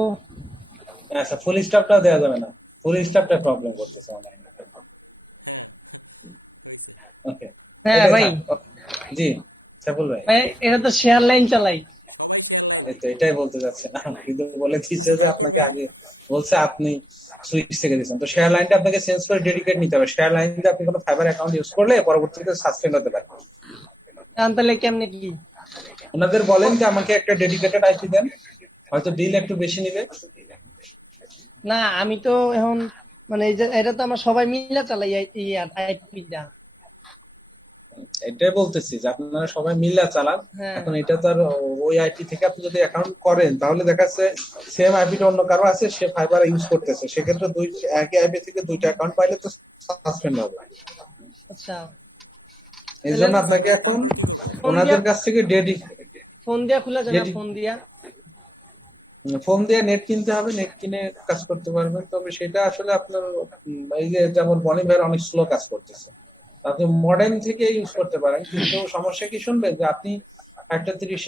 আচ্ছা ফুল স্টপটাও দেওয়া যাবে না, ফুল স্টপটা প্রবলেম করতেছে অনেক। হ্যাঁ হয়েছে। ওকে হ্যাঁ ভাই, জি সাফুল ভাই, এটা তো শেয়ার লাইন চালাই। সবাই শেয়ার লাইন। এই তো এটাই বলতে যাচ্ছে না, কিন্তু বলে দিচ্ছে আচ্ছা, যে তারপর আপনাকে ভাই? আগে বলছে আপনি সুইচ থেকে দিয়েছেন, তো শেয়ার লাইনটা আপনাকে চেঞ্জ করে ডেডিকেট নিতে হবে। শেয়ার লাইনটা আপনি কোনো ফাইবার অ্যাকাউন্ট ইউজ করলে পরবর্তীতে সাসপেন্ড হতে পারে। তাহলে কেমনে কি? ওনাদের বলেন যে আমাকে একটা ডেডিকেটেড আইপি দেন, হয়তো বিল একটু বেশি নেবে। না আমি তো এখন মানে এই যে এটা তো আমরা সবাই মিলে চালাই এই আইপিটা। এটাই বলতেছি যে আপনারা সবাই মিলে চালান। হ্যাঁ। এখন এটা তো আর ওই আইপি থেকে আপনি যদি অ্যাকাউন্ট করেন তাহলে দেখা যাচ্ছে সেম আইপিটা অন্য কারো আছে, সে ফাইবার ইউজ করতেছে, সেক্ষেত্রে একই আইপি থেকে দুইটা অ্যাকাউন্ট পাইলে তো সাসপেন্ড হবে। আচ্ছা এই জন্য আচ্ছা আপনাকে ভাই, এখন তারপর কি করব? ওনাদের কাছ থেকে ফোন দিয়া খোলা যায় না? Dedi- ফোন দিয়া ফোন দিয়ে নেট কিনতে হবে, নেট কিনে কাজ করতে পারবেন। তবে সেটা আসলে আপনার এই যে যেমন বনি ভাইয়ের অনেক স্লো কাজ করতেছে, আপনি মডেম থেকে ইউজ করতে পারেন, কিন্তু সমস্যা কি শুনবেন যে আপনি একটা 30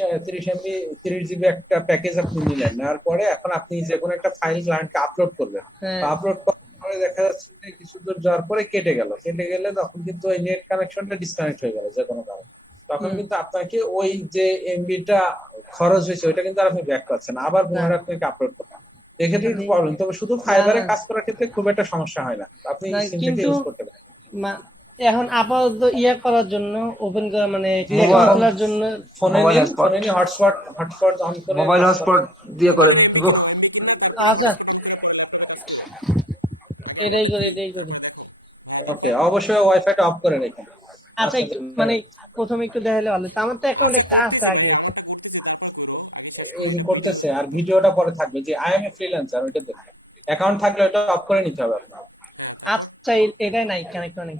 এমবি 30 জিবি একটা প্যাকেজ আপনি নিলেন, নেওয়ার পরে এখন আপনি যে কোনো একটা ফাইল ক্লায়েন্টকে আপলোড করবেন, হ্যাঁ। আপলোড করার পরে দেখা যাচ্ছে যে কিছু দূর যাওয়ার পরে কেটে গেলে তখন কিন্তু ওই নেট কানেকশনটা ডিসকানেক্ট হয়ে গেল যে কোনো কারণে, তখন কিন্তু আপনাকে ওই যে এমবিটা খরচ হয়েছে ওইটা কিন্তু আর আপনি ব্যাক পাচ্ছেন না, আবার পুনরায় আপনাকে আপলোড করতে হবে। এক্ষেত্রে একটু প্রবলেম, তবে শুধু ফাইবারে কাজ করার ক্ষেত্রে খুব একটা সমস্যা হয় না, আপনি না, সিম থেকে কিন্তু ইউজ করতে পারেন। এখন আপাতত করার জন্য ওপেন করা মানে খোলার জন্য ফোনে মোবাইল নিয়ে হটস্পট হটস্পট অন করে মোবাইল হটস্পট দিয়ে মোবাইলের এমবি কিনা, তারপরে আচ্ছা। হটস্পট অন করে পরে ল্যাপটপে কাজ করো। আগে এটাই আমারটা করে, খুলি, এটাই করে। তারপরে দেখো ভাইয়া। তারপর Okay, অবশ্যই ওয়াইফাইটা অফ করে রাখুন। আচ্ছা একটু মানে প্রথমে একটু দেখাইলে ভালো হতো। আমার তো এখন আচ্ছা একটা করতেছি আছে। ভাই, আমারটা করতেছি, তারপর করো, আগে শেষ করে এটা ভিডিও। করতেছে, আর ভিডিওটা পরে থাকবে যে আই এম এ ফ্রিল্যান্সার, ওইটা দেখুন। অ্যাকাউন্ট থাকলে ওটা অফ করে নিতে হবে আপনার। হ্যাঁ, তারপর আচ্ছা এটাই নাই, কানেক্ট নেই।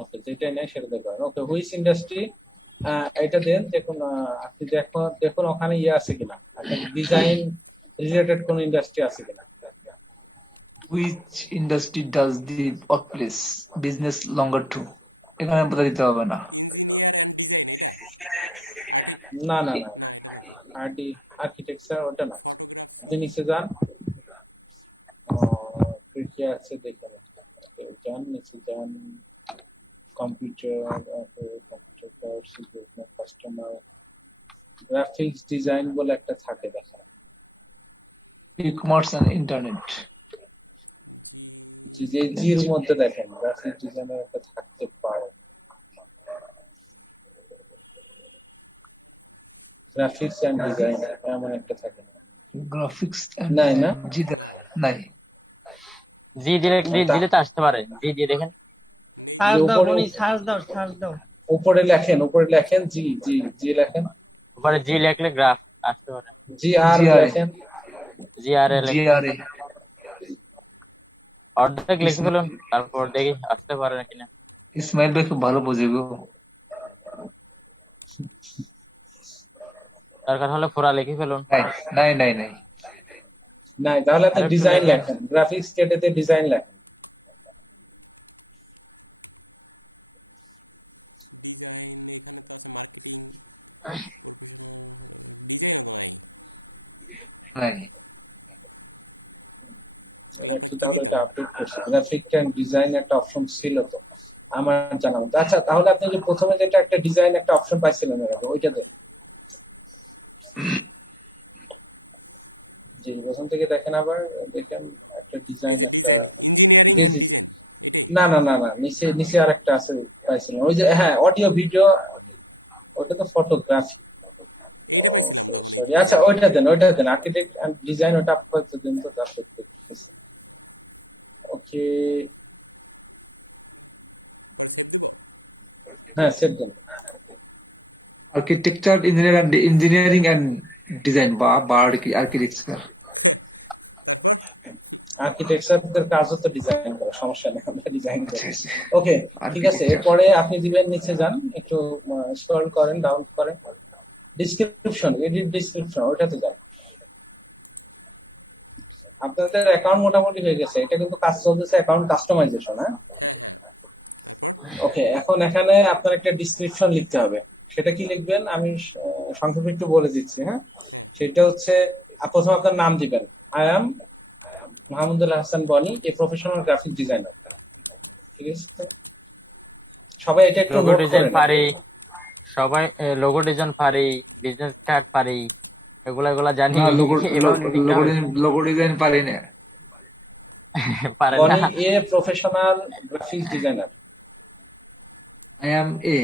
ওকে, যেটা নেই সেটা দেখুন। ওকে, হুইচ ইন্ডাস্ট্রি, এটা দেন, দেখুন আপনি দেখুন ওখানে আছে কিনা, ডিজাইন রিলেটেড কোন ইন্ডাস্ট্রি আছে কিনা। which industry does the workplace business longer to এখানে বলে দিতে হবে না। ইঞ্জিনিয়ার এন্ড ডিজাইন, এটা আর্টিক না না না, না, এটা নাকি আর্কিটেকচার ওটা না। ফটোগ্রাফি। আপনি নিচে যান, কি আছে দেখুন, নিচে যান, কম্পিউটার কাস্টমার গ্রাফিক্স ডিজাইন বলে একটা থাকে, দেখা ই-কমার্স এন্ড ইন্টারনেট জি যে জির মধ্যে দেখেন গ্রাফিক ডিজাইনের একটা থাকতে পারে, গ্রাফিক্স এন্ড ডিজাইন এমন একটা থাকে। গ্রাফিক্স নাই না? জি না। নাই। জি দিলে তো আসতে পারে, জি দিয়ে দেখেন। নেই। সার্চ দাও উপরে- বনি, সার্চ দাও। উপরে লেখেন জি লেখেন, উপরে জি লিখলে গ্রাফ আসতে পারে। জি আর GR লেখেন, জিআরএল জিআরএ অর্ধেক লিখে ফেলুন, তারপর দেখি আসতে পারে নাকি না। ইসমাইল ভাই খুব ভালো বোঝে গো। দরকার হলে পুরা লিখে ফেলুন। নাই নাই নাই নাই নাই তাহলে আপনি আরে ডিজাইন পুরো- লেখেন, গ্রাফিক্স কেটেতে ডিজাইন লেখেন। ডিজাইন এখানে তো আছে, মার্কেটিং, প্রফেশনাল ডিজাইন তো নাই। নাই। তাহলে আমরা কি দিতাম? গ্রাফিক এন্ড ডিজাইন একটা অপশন ছিল তো আমার জানা মতে। আচ্ছা তাহলে আপনি যে প্রথমে যেটা একটা ডিজাইন একটা অপশন পাইছিলেন ওইটা দেন, যে প্রথম থেকে দেখেন, আবার দেখেন একটা ডিজাইন, এই যে ডিজাইন, ইঞ্জিনিয়ারিং এন্ড ডিজাইন, এটাই। না নিচে আরেকটা আছে পাইছিলেন, ওই যে হ্যাঁ অডিও ভিডিও, ওটা তো ফটোগ্রাফি। এইটা পাইছিলাম তখন, এই আচ্ছা ওইটা দেন আর্কিটেক্ট এন্ড ডিজাইন, ওটা আপাতত দিন তো, তারপর ওকে পরে সেভ দিব। হ্যাঁ সেভ দেন। আর্কিটেকচার ইঞ্জিনিয়ারিং এন্ড ডিজাইন বা আর্কিটেকচার। তারপর আর্কিটেকচারদের কাজ হচ্ছে ডিজাইন করা, সমস্যা নেই, আমরা ডিজাইন করি। ওকে ঠিক আছে, এরপরে আপনি দিবেন, নিচে যান, একটু স্ক্রল করেন, ডাউন করেন, ডেসক্রিপশন, এডিট ডেসক্রিপশন, ওটাতে যান। আপনাদের অ্যাকাউন্ট মোটামুটি হয়ে গেছে, এটা কিন্তু কাজ চলতেছে অ্যাকাউন্ট কাস্টমাইজেশন। হ্যাঁ। তারপর ওকে, এখন এখানে আপনার একটা ডেসক্রিপশন লিখতে হবে। সেটা কি লিখবেন আমি সংক্ষেপে একটু বলে দিচ্ছি। হ্যাঁ, সেটা হচ্ছে প্রথমে আপনার নাম দিবেন, আই এম মাহমুদুল হাসান বনি, এ প্রফেশনাল গ্রাফিক ডিজাইনার। ঠিক আছে, সবাই এটা একটু লোগো নোট ডিজাইন করেন। পারি, সবাই লোগো ডিজাইন পারি, বিজনেস কার্ড পারি, এগুলা জানি। লোগো ডিজাইন পারি না। পারেন বলেন না। এ professional graphic designer, I am a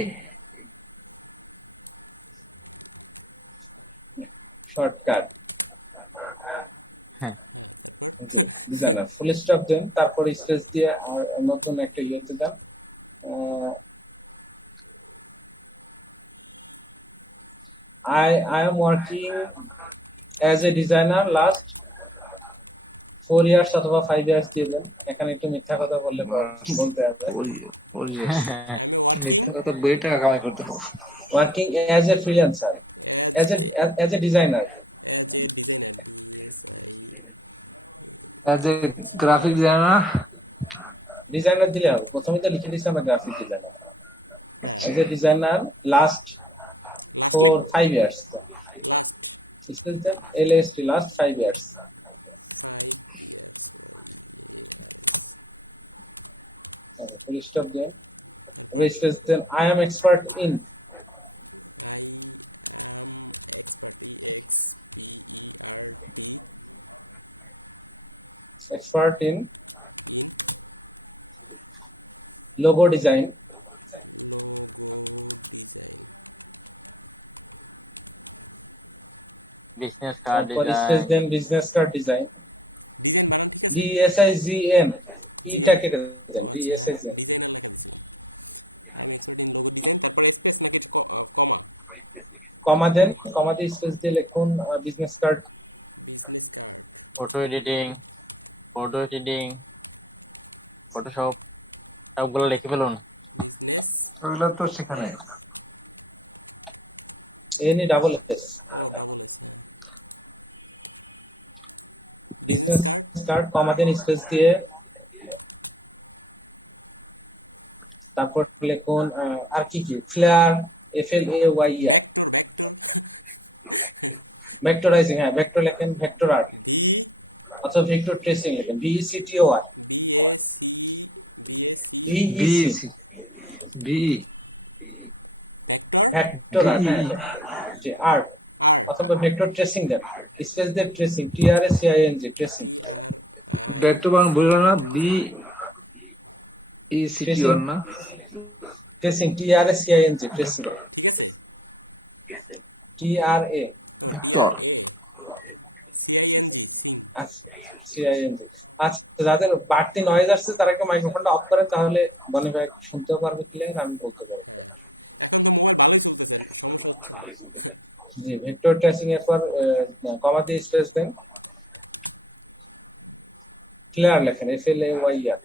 shortcut হ্যাঁ তারপর ডিজাইনার, ফুল স্টপ দেন, তারপর স্পেস দিয়ে আর নতুন একটা ইয়েতে দাও। I am working as a designer last 4 years অথবা 5 years দিয়ে দেন, এখানে একটু মিথ্যা কথা বললে বলতে হবে। all yes. I am working তো বই টাকা কামাই করতে হবে। Working as a freelancer, as as a designer, A designer, DSI As a graphic designer, designer দিলে হবে, প্রথমে তো লিখে দিচ্ছি আমরা গ্রাফিক ডিজাইনার, হ্যাঁ as a designer last last 5 years, last space then LAST last 5 years, 5 years full stop দেন, তারপর space then I am expert in, I am expert, EXPERT expert in in logo design, logo design, business card তারপর space দেন business card design, design বানান ঠিক আছে? DSIGN এটা কেটে ও দেন, আচ্ছা DSIGN designer লেখা দিছিলাম। I am expert in logo design, তারপর স্পেস নাকি কমা? কমা দেন, কমা দিয়ে স্পেস দিয়ে লিখুন business card, business card, Photoshop, Photoshop সবগুলো লিখে ফেলুন। বিজনেস, ওগুলো তো সেখানে any double S, O double S, হ্যাঁ বিজনেস কার্ড, কার্ড কমা দেন স্পেস দিয়ে, তারপর লিখুন আর কি কি ফ্লেয়ার, FLAY ভেক্টর ভেক্টরাইজিং, হ্যাঁ ভেক্টর লেখেন, ভেক্টর আর্ট ভি অথবা ভেক্টর ট্রেসিং লেখেন, BECTOR BAC BEC B vector vector art আর অথবা ভেক্টর ট্রেসিং দেন, স্পেস দিয়ে tracing, TRACING tracing, TRI vector Bangla বললো না B E C T Tracing. or না ট্রেসিং TRACING ট্রেসিং, ঠিক আছে, TRA ও TRA CING সিং, CING। আচ্ছা, যাদের বাড়তি নয়েজ আসছে তারা একটু মাইক্রোফোনটা অফ করেন, তাহলে বনি ভাই শুনতেও পারবে, ক্লিয়ার আমি বলতে পারবো। হ্যাঁ এখন তো মোবাইল ভালোই চলতেছে, সমস্যা হচ্ছে না। জি ভেক্টর ট্রেসিং এর পর কমা দিয়ে স্পেস দেন, ক্লিয়ার লেখেন, FLAYR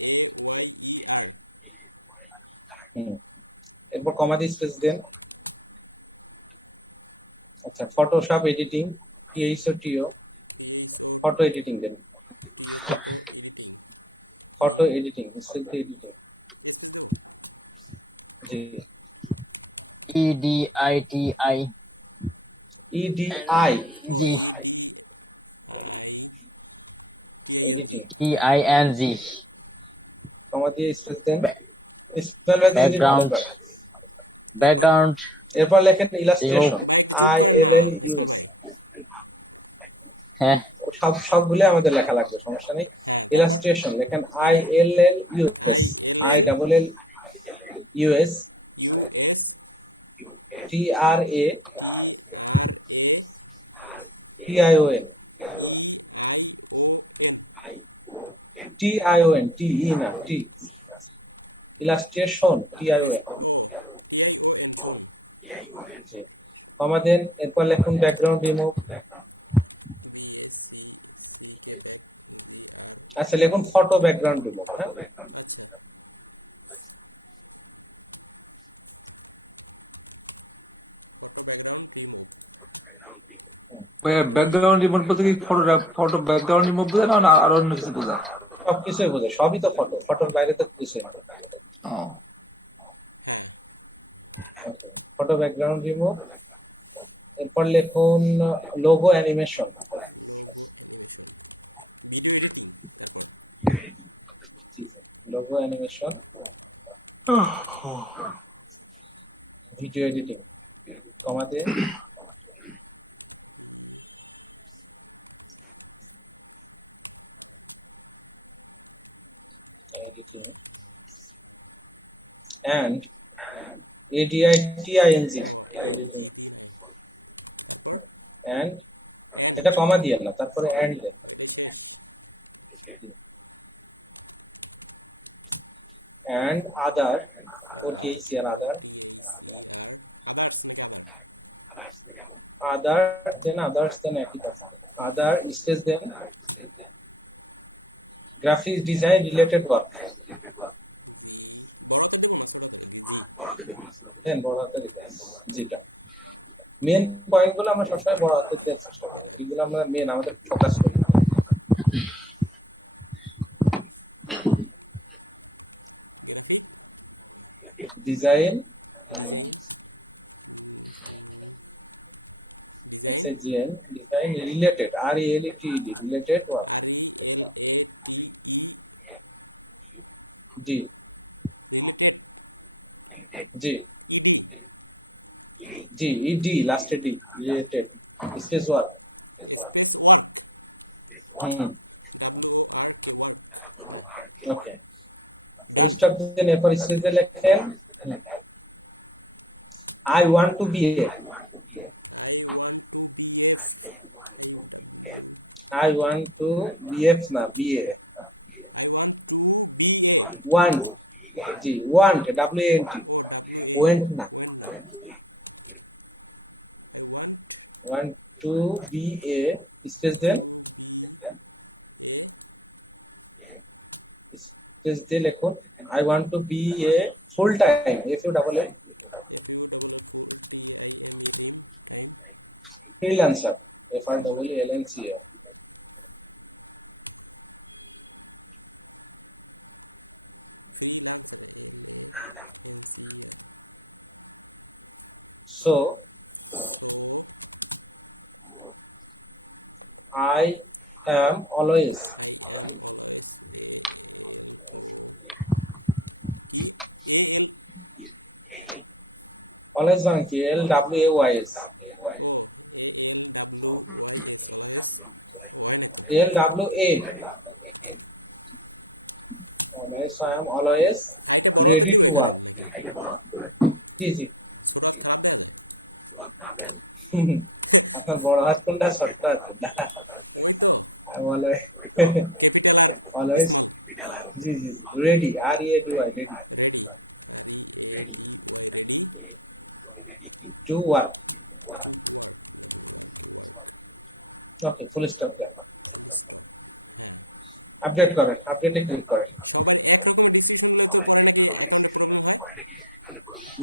FLAYER, এরপর কমা দিয়ে স্পেস দেন। আচ্ছা, Photoshop editing, THOTO PHO photo editing দেন, photo editing, photo editing space দিয়ে এডিটিং, স্পেস দেবো, জি EDITI EDI ও EDITING, TING কমা দিয়ে স্পেস দেন, ব্যাকগ্রাউন্ড এরপর লেখেন ইলাস্ট্রেশন, ভাই একটু চুপ করেন না ইসমাইল ভাই। হ্যাঁ সবগুলো আমাদের লেখা লাগবে, সমস্যা নেই। হ্যাঁ তারপর ইলাস্ট্রেশন লেখেন ILLUS ILLUS US TRA TION TION TE না T, ইলাস্ট্রেশন TION ও TION শোন, কমা দেন, এরপর লেখুন background remove, BACK back GR, আচ্ছা লিখুন ফটো ব্যাকগ্রাউন্ড রিমুভ, হ্যাঁ আচ্ছা photo background remove, background remove বলতে কি ফটো ব্যাকগ্রাউন্ড রিমুভ বোঝা না আর অন্য কিছু বোঝা? সবকিছুই বোঝে, সবই তো ফটো, ফটোর বাইরে তো কিছু না। ও হ্যাঁ ফটো ব্যাকগ্রাউন্ড রিমুভ, এরপর লিখুন logo animation, logo animation, video editing, তারপর logo animation video editing, comma দিয়ে and ADITING ও এন জি দি নাই, তারপর and এন্ড, এটা কমা দিয়ে না, তারপরে and দেন। ওইটাই শেষ। and other OTHCR other TACR others নাকি আদার? other then others then একই কথা other stage then graphic design related work জি বড়তে দেবো না ছোটতে? জি then বড় হাতে দিতে হবে। যেটা মেন পয়েন্ট গুলো আমরা সবসময় বড় হাতে দিচ্ছি, এগুলো আমরা মেন আমাদের ফোকাস করি। Graphic design design design design related RELATED related work RELATE জি রিলেটেড জি ইডি জি ইডি লাস্টে D related space work space work WORK work. হ্যাঁ ওকে ডান। স্টপ দেন এরপর স্পেসে লিখেন I want to be a I want to be a I want to be F না be a I want to be a want জি want WANT ও WA want না when না I want want to be a space দেন to be a space দিয়ে লেখো I want to be a full time full time time freelancer FREELANCER freelancer LANCER so so I am always I am always ALO কি AL always on LWAYS ও ALWYS always Y না তো LWA always I am always হাইটা বড় হতে দিব এখানে নাকি জি জি ছোট হাত খারাপ দেখা যায়? আপনার বড় হাত কোনটা ছোট হাত কোনটা ওই তো বলে ক্যাপিটাল আর Always. স্মল। জি জি ready READY ready ready READY ready to work to work work okay full stop দেন ফুল স্টপ। হ্যাঁ আপডেট করেন আপডেটে ক্লিক করেন সবার এক রকমের ডিসিশন হলে তো পরে নাকি অ্যাকাউন্টে প্রবলেম হয়?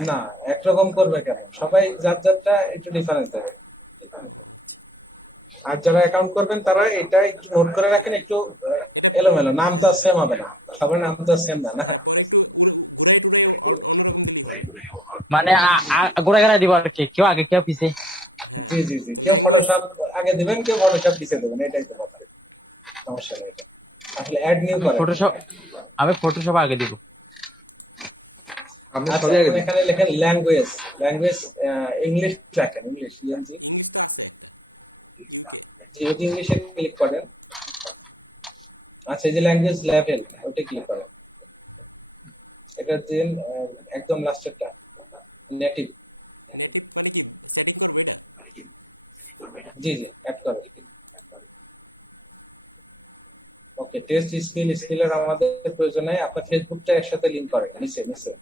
না একরকম করবে কেন, সবাই যার যারটা একটু ডিফারেন্স দেবে। আচ্ছা আর যারা অ্যাকাউন্ট করবেন তারা এটা একটু নোট করে রাখেন, একটু এটা এলোমেলো, নাম তো সেম হবে না, সবার নাম তো সেম না না। হ্যাঁ পরে একটু ঘুরাই টুরাই অন্যরকম দিলেই হবে। মানে গোড়া গেলা দিব আর কি, কেউ আগে কেউ পিছে। হ্যাঁ জি জি জি তো কেউ ল্যাঙ্গুয়েজ Photoshop আগে দিবেন, কেউ ফটোশপ পিছিয়ে দেবেন, এটাই তো কথা, সমস্যা নেই। এটা আসলে অ্যাড নিউ করেন, আমি ফটোশপ আগে দিব। আপনি আচ্ছা সবই আগে দিন। এখানে লেখেন ল্যাঙ্গুয়েজ ইংলিশ লেখেন, ইংলিশ ইংলিশ তো আছে একটা ইউকে। যদি ইংলিশে ক্লিক করেন, আচ্ছা এই যে ল্যাঙ্গুয়েজ লেভেল ওটা ক্লিক করেন, এটা দিন একদম লাস্টেরটা নেটিভ। নেটিভ মানে কি সেটিং করবো এটা? জি জি অ্যাড করো। ওকে টেস্ট স্কিলের আমাদের প্রয়োজন নাই, আপনার ফেসবুকটা একসাথে লিংক করেন নিচে নিচে।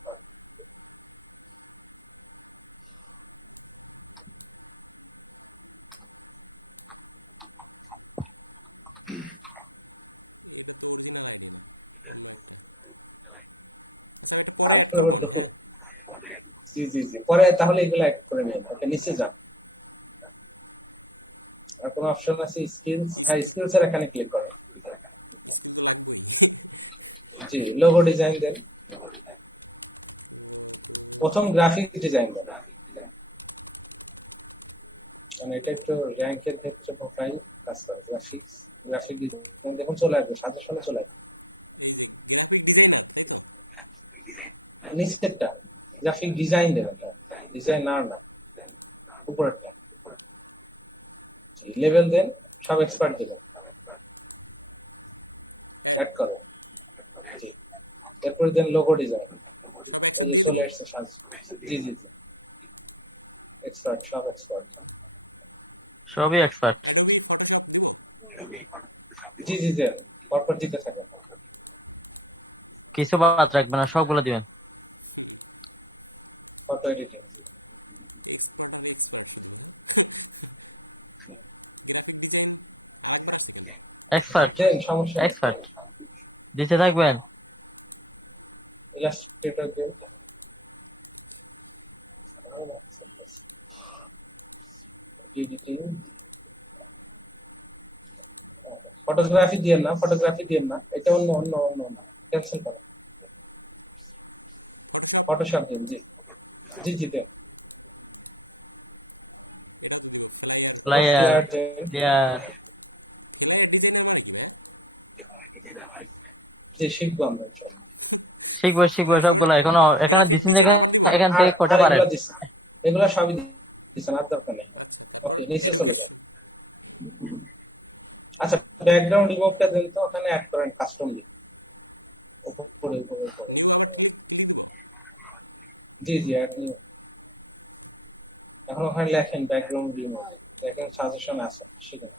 এটা তো অরিজিনাল আইডি না, অন্য একটা। আচ্ছা এটা পরে অ্যাড করবো না। হ্যাঁ জি জি জি পরে তাহলে এগুলো অ্যাড করে নিন। ওকে নিচে যান, আর কোন অপশন আছে স্কিলস এর এখানে ক্লিক করেন। স্কিল তো লাগবেই। জি লোগো ডিজাইন দেন, প্রথম গ্রাফিক ডিজাইন দেন, মানে এটা একটু র্যাঙ্কের ক্ষেত্রে প্রোফাইল কাজ করে। গ্রাফিক ডিজাইন দেখুন চলে আসবে, সাথে সাথে চলে আসবে। এই যে গ্রাফিক ডিজাইনার তাই তো? নিচেরটা গ্রাফিক ডিজাইন দেন, ডিজাইনার না, উপরেরটা লেভেল দেন, সব এক্সপার্ট দেবেন, অ্যাড অ্যাড করো। জি এরপরে দেন লোগো ডিজাইন। সব একসাথে দিয়ে দেবো? জি জি এক্সপার্ট, সব এক্সপার্ট। সবই এক্সপার্ট। অ্যাডোবি ফটোশপ দিব? জি জি জি পরপর দিতে থাকেন। কিছু বাদ রাখবে না, সবগুলো দিবেন। ফটো এডিটিং, এক্সপার্ট আর এক্সপার্ট শুধু, হ্যাঁ? গ্রাফিক ডিজাইন আরেকবার আসছে কেন? এক্সপার্ট, দেন সমস্যা নেই। এক্সপার্ট দিতে থাকবেন। ইলাস্ট্রেটর দেন, এডিটিং, ফটোগ্রাফি দিয়েন না, ফটোগ্রাফি দিয়েন না, এটা অন্য অন্য অন্য ক্যান্সেল করো। ফটোশপ ফটোশপ দিন, জি জি জি দেন। এটাও তো দিব। ফ্লাইয়ার, প্লেয়ার ফ্লাইয়ার ডিজাইনের মানে কি ভাই? যে শিখবো আমরা সব। শিখবো শিখবো সবগুলো। এখনো গ্রাফিক ডিজাইন আবার দিব? এখান থেকে কটা আর পারেন? এগুলো সবই দিছেন, আর দরকার নেই। আচ্ছা, তারপর নিচে চলে এডুকেশন। আচ্ছা ব্যাকগ্রাউন্ড রিমুভটা দেন তো, ওখানে অ্যাড করেন কাস্টম দিয়ে উপর করে নিউ আবার ক্লিক ক্লিক দিব? জি জি অ্যাড নিউ। এখন ওখানে লেখেন ব্যাকগ্রাউন্ড রিমুভ, দেখেন সাজেশন আছে, শিখেন।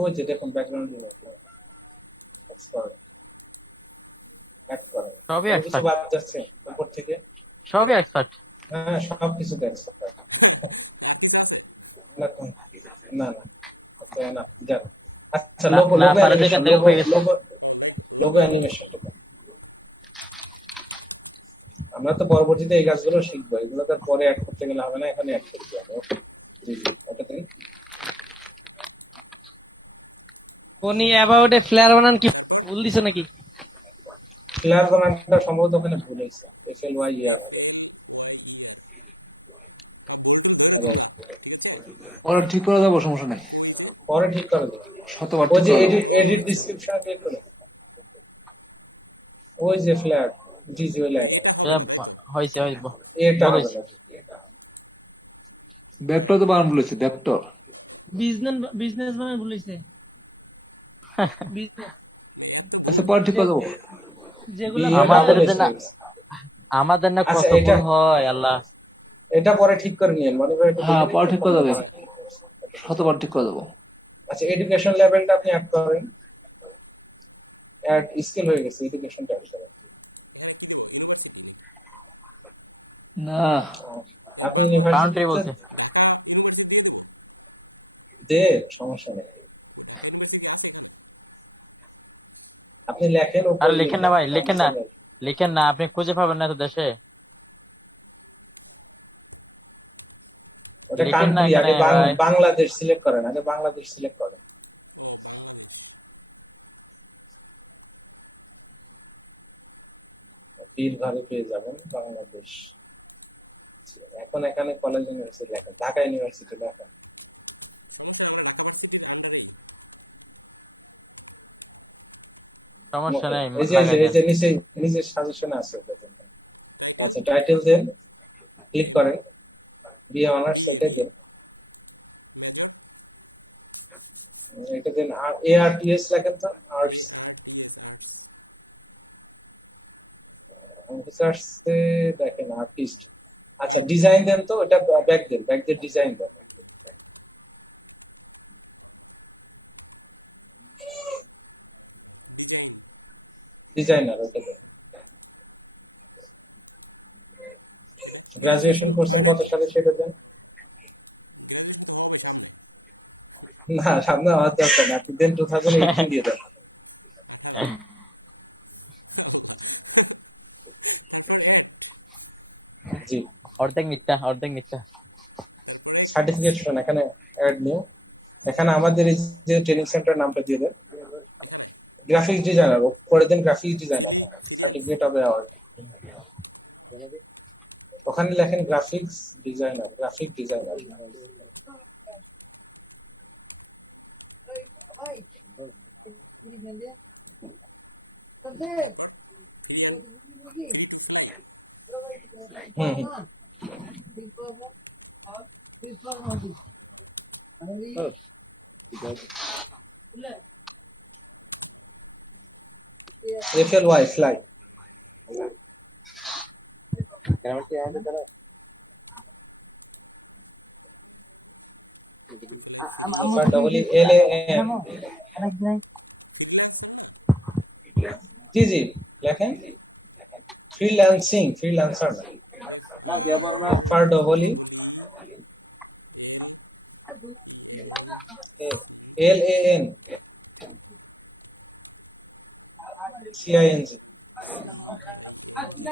ওই যে দেখুন ব্যাকগ্রাউন্ড রিমুভ, এক্সপার্ট অ্যাড করেন। সবই কিছু এক্সপার্ট, বাদ যাচ্ছে উপর থেকে? সবই এক্সপার্ট। হ্যাঁ সব কিছু দেখছেন। আর কিছু আছে? না না না না যান। আচ্ছা না, লোগো না, লোগো পারে যেখান থেকে হয়ে গেছে। ও লাইক লোগো অ্যানিমেশন। আমরা তো পরবর্তীতে এই কাজগুলো শিখবো, এগুলো তো পরে অ্যাড করতে গেলে হবে না, এখানে অ্যাড করতে হবে। জি জি ওটা দিন। উনি অ্যাবাউট এ ফ্লেয়ার বানান কি তারপর? ভুল দিছে নাকি? ফ্লেয়ার বানানটা সম্ভবত ওখানে ভুল হয়েছে, FLY F L Y E R. হ্যাঁ, বোল্টুল ধরে তোমরা, ঠিক আছে? ওরা ঠিক করে দেবো, সমস্যা নাই। কই যে পরে ঠিক করে দেবো। শতবার ওই ঠিক যে করে দেবো। এডিট ও, এডিট আচ্ছা। ডেসক্রিপশন ক্লিক করে, ওই যে ফ্লেয়ার, জি জি ওই লাইন, এটা হবে না, তাই তো? হয়েছে হইব। এটা হবে না। ভেক্টর তো বানান বলেছি, ভেক্টর। বিজনেস মানে ভুলিছে। বিজনেস মানে এত ভুল। আচ্ছা, পরে ঠিক করে দেবো। যেগুলো আমাদের BLR জন্য- আমাদের না আচ্ছা, কত এটা- ভুল হয় আল্লাহ। এটা পরে ঠিক করে নিন, মনে করে একটু হ্যাঁ, দেখে পরে নিন। ঠিক করে দেবো। আচ্ছা। শতবার ঠিক করে দেবো। আচ্ছা এডুকেশন লেভেলটা আপনি অ্যাড করেন, অ্যাড স্কিল হয়ে গেছে, এডুকেশনটা অ্যাড করেন। এখানে কি দেবো? ইউনিভার্সিটি নাকি? না, এর আপনি বাংলা university কাউন্ট্রি বলছে। ঢাকা ইউনিভার্সিটি দিয়ে দেবো? দে সমস্যা নেই, ও, ঢাকা ইউনিভার্সিটি আছে এখানে? আপনি লেখেন ওপরে আর লেখেন না ভাই, লেখেন না। লিখবেন। লিখেন না, আপনি খুঁজে পাবেন না তো দেশে। ওটা লিখেন না কান্ট্রি, আগে এখানে, ভাই। বাংলাদেশ সিলেক্ট করেন, আগে বাংলাদেশ সিলেক্ট করেন। ও, বাংলাদেশ। ভাবে পেয়ে যাবেন বাংলাদেশ। এখন এখানে কলেজ ইউনিভার্সিটি লেখেন, ঢাকা ইউনিভার্সিটি লেখেন। সমস্যা নেই, আমরা ঢাকা ভার্সিটির আন্ডারেই। সমস্যা নেই। এই যে এই যে নিচে নিচে সাজেশন আছে, টাইটেল টাইটেল দেন, ক্লিক করেন, বিএ অনার্স BA, এটা দেন, মেজর এটা দেন, আর ARTS লেখেন তো, আর্টস ARTS আর্টস। রিসার্চে দেখেন আর্টিস্ট। আচ্ছা ডিজাইন দেন তো, এটা ব্যাক দেন, ব্যাক দিয়ে ডিজাইন দেন। ডিজাইন ডিজাইনার ওটা দেন। এটা গ্রাজুয়েশন গ্রাজুয়েশন কোর্স হয় না কত তো? সালে সেটা দেন। গ্রাজুয়েশন তো হবে সামনে। না সামনে আওয়াজ দরকার না, আপনি দেন 2018 দিয়ে দেন। 18। আল্লাহ। তারপর এড, জি অর্ধেক মিথ্যা, অর্ধেক মিথ্যা। তারপরে সার্টিফিকেশন এখানে অ্যাড নিউ, এখানে আমাদের এই যে ট্রেনিং সেন্টার নামটা দিয়ে দেন, এখানে গ্রাফিক্স ডিজাইনার করে দেন, গ্রাফিক্স ডিজাইনার ফিলিয়ান সার্টিফিকেট হবে আওয়াজ। ওখানে লেখেন গ্রাফিক্স ডিজাইনার, গ্রাফিক ডিজাইনার। তারপর ফিরিয়ান free to fly. Hmm hmm. FLY fly পিপলাই ফ্রি আবার ডবল LAN ফ্রিল্যান্সার না জি জি লেখেন ফ্রিল্যান্সার না এফ আর ফার double double E L E N C LAN CING C I N G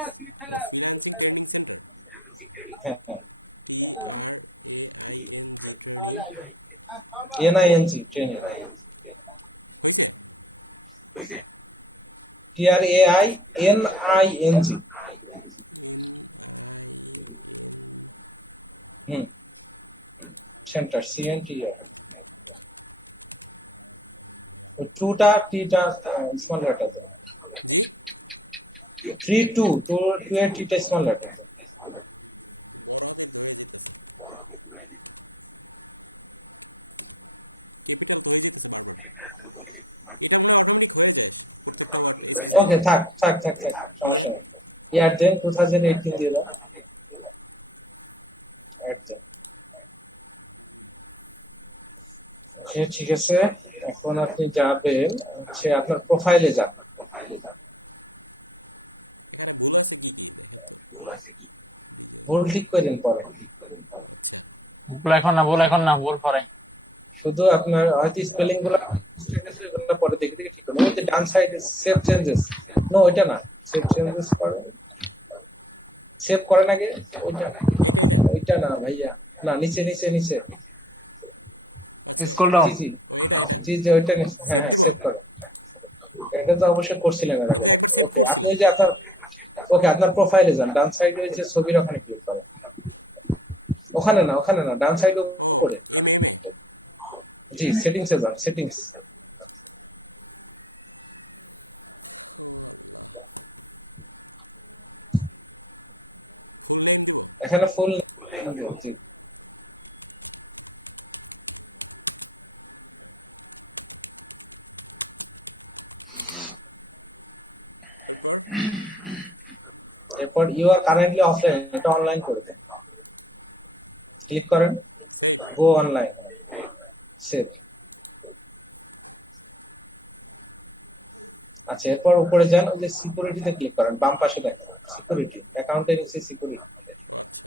ও ফ্রিল্যান্সিং ট্রেনিং সেন্টার হ্যাঁ হ্যাঁ T R A I N G training NING training হয়েছে TRAINING N I N hmm centre CNTR টুটা টিটা small letter জি 2 এর টিটা small letter বড় হাতের হয়ে যেতেছে ক্যাপিটাল তো হয়ে যেতেছে বারবার এটা মনে হয় অটোমেটিক হয়ে যায় প্রত্যেকটা ওয়ার্ড স্পেস দিলে ওকে থাক ইয়ার ইয়ার দেন 2018 দিয়ে দাও একদম ঠিক আছে এখন আপনি যাবেন সে আপনার প্রোফাইলে যান এখানে ভুল আছে কি কি দেখেন তো বিজয় ভুল ঠিক করেন পরে আচ্ছা ভুল এখন না ভুল পরে। শুধু আপনার হয়তো স্পেলিং গুলো পরে দেখে দেখে ঠিক করবেন ওই যে ডান সাইডে সেভ চেঞ্জেস নো ওইটা না সেভ চেঞ্জেস করেন সেভ করেন আগে এটা ওইটা না ভাইয়া না নিচে আচ্ছা স্ক্রল ডাউন। জি জি ও এটা জি জি ওইটা নিচে Save দিব? save করো। এটা তো অবশ্যই করছিলেন এটা একবার save করছিলাম। আপনি যে আপনার ওকে আপনার প্রোফাইলে যান ডান সাইডে যে ছবির ওখানে ক্লিক করুন ওখানে না ডান সাইডে ও উপরে এম এম এ জি সেটিংসে যান সেটিংস ও আল্লাহ ফুল নেম দিব এখানে ফুল জি তারপর এরপর ইউ আর কারেন্টলি অফলাইন এটা অনলাইন করে দেন ক্লিক করেন সেভ গো অনলাইন সেভ আচ্ছা এরপর উপরে যান ওই যে সিকিউরিটিতে ক্লিক করেন বাম পাশে দেখেন সিকিউরিটি অ্যাকাউন্টের নিচে সিকিউরিটি ও আচ্ছা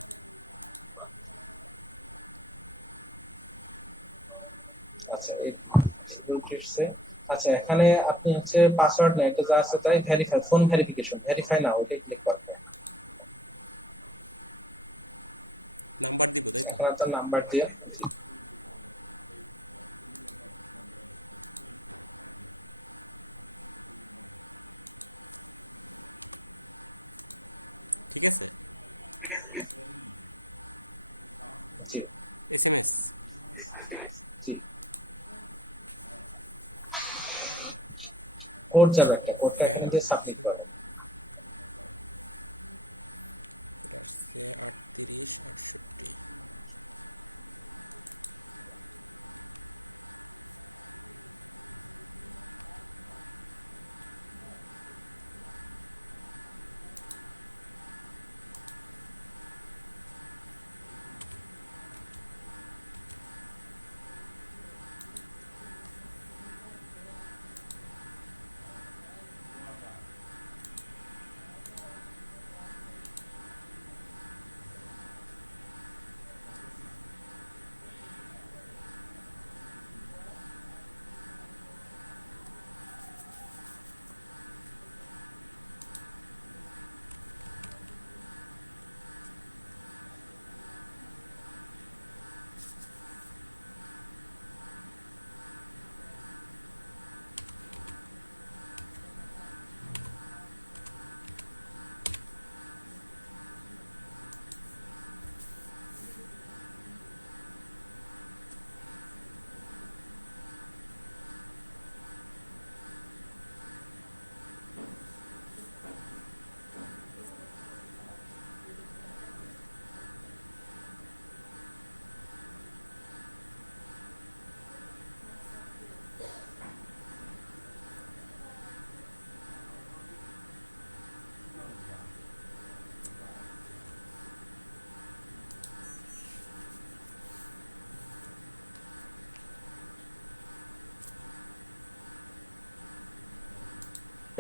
আচ্ছা এই সিকিউরিটিসে আচ্ছা এখানে আপনি হচ্ছে পাসওয়ার্ড না এটা যা আছে তাই ভেরিফাই ফোন ভেরিফিকেশন ভেরিফাই না ওটা ক্লিক করতে নাম্বার দিব তাই তো এখানে আপনার নাম্বার দিয়ে ঠিক আছে জি এসএমএস জি কোড যাবে একটা কোডটা এখানে দিয়ে সাবমিট করবেন এটা আসছে 3868 জি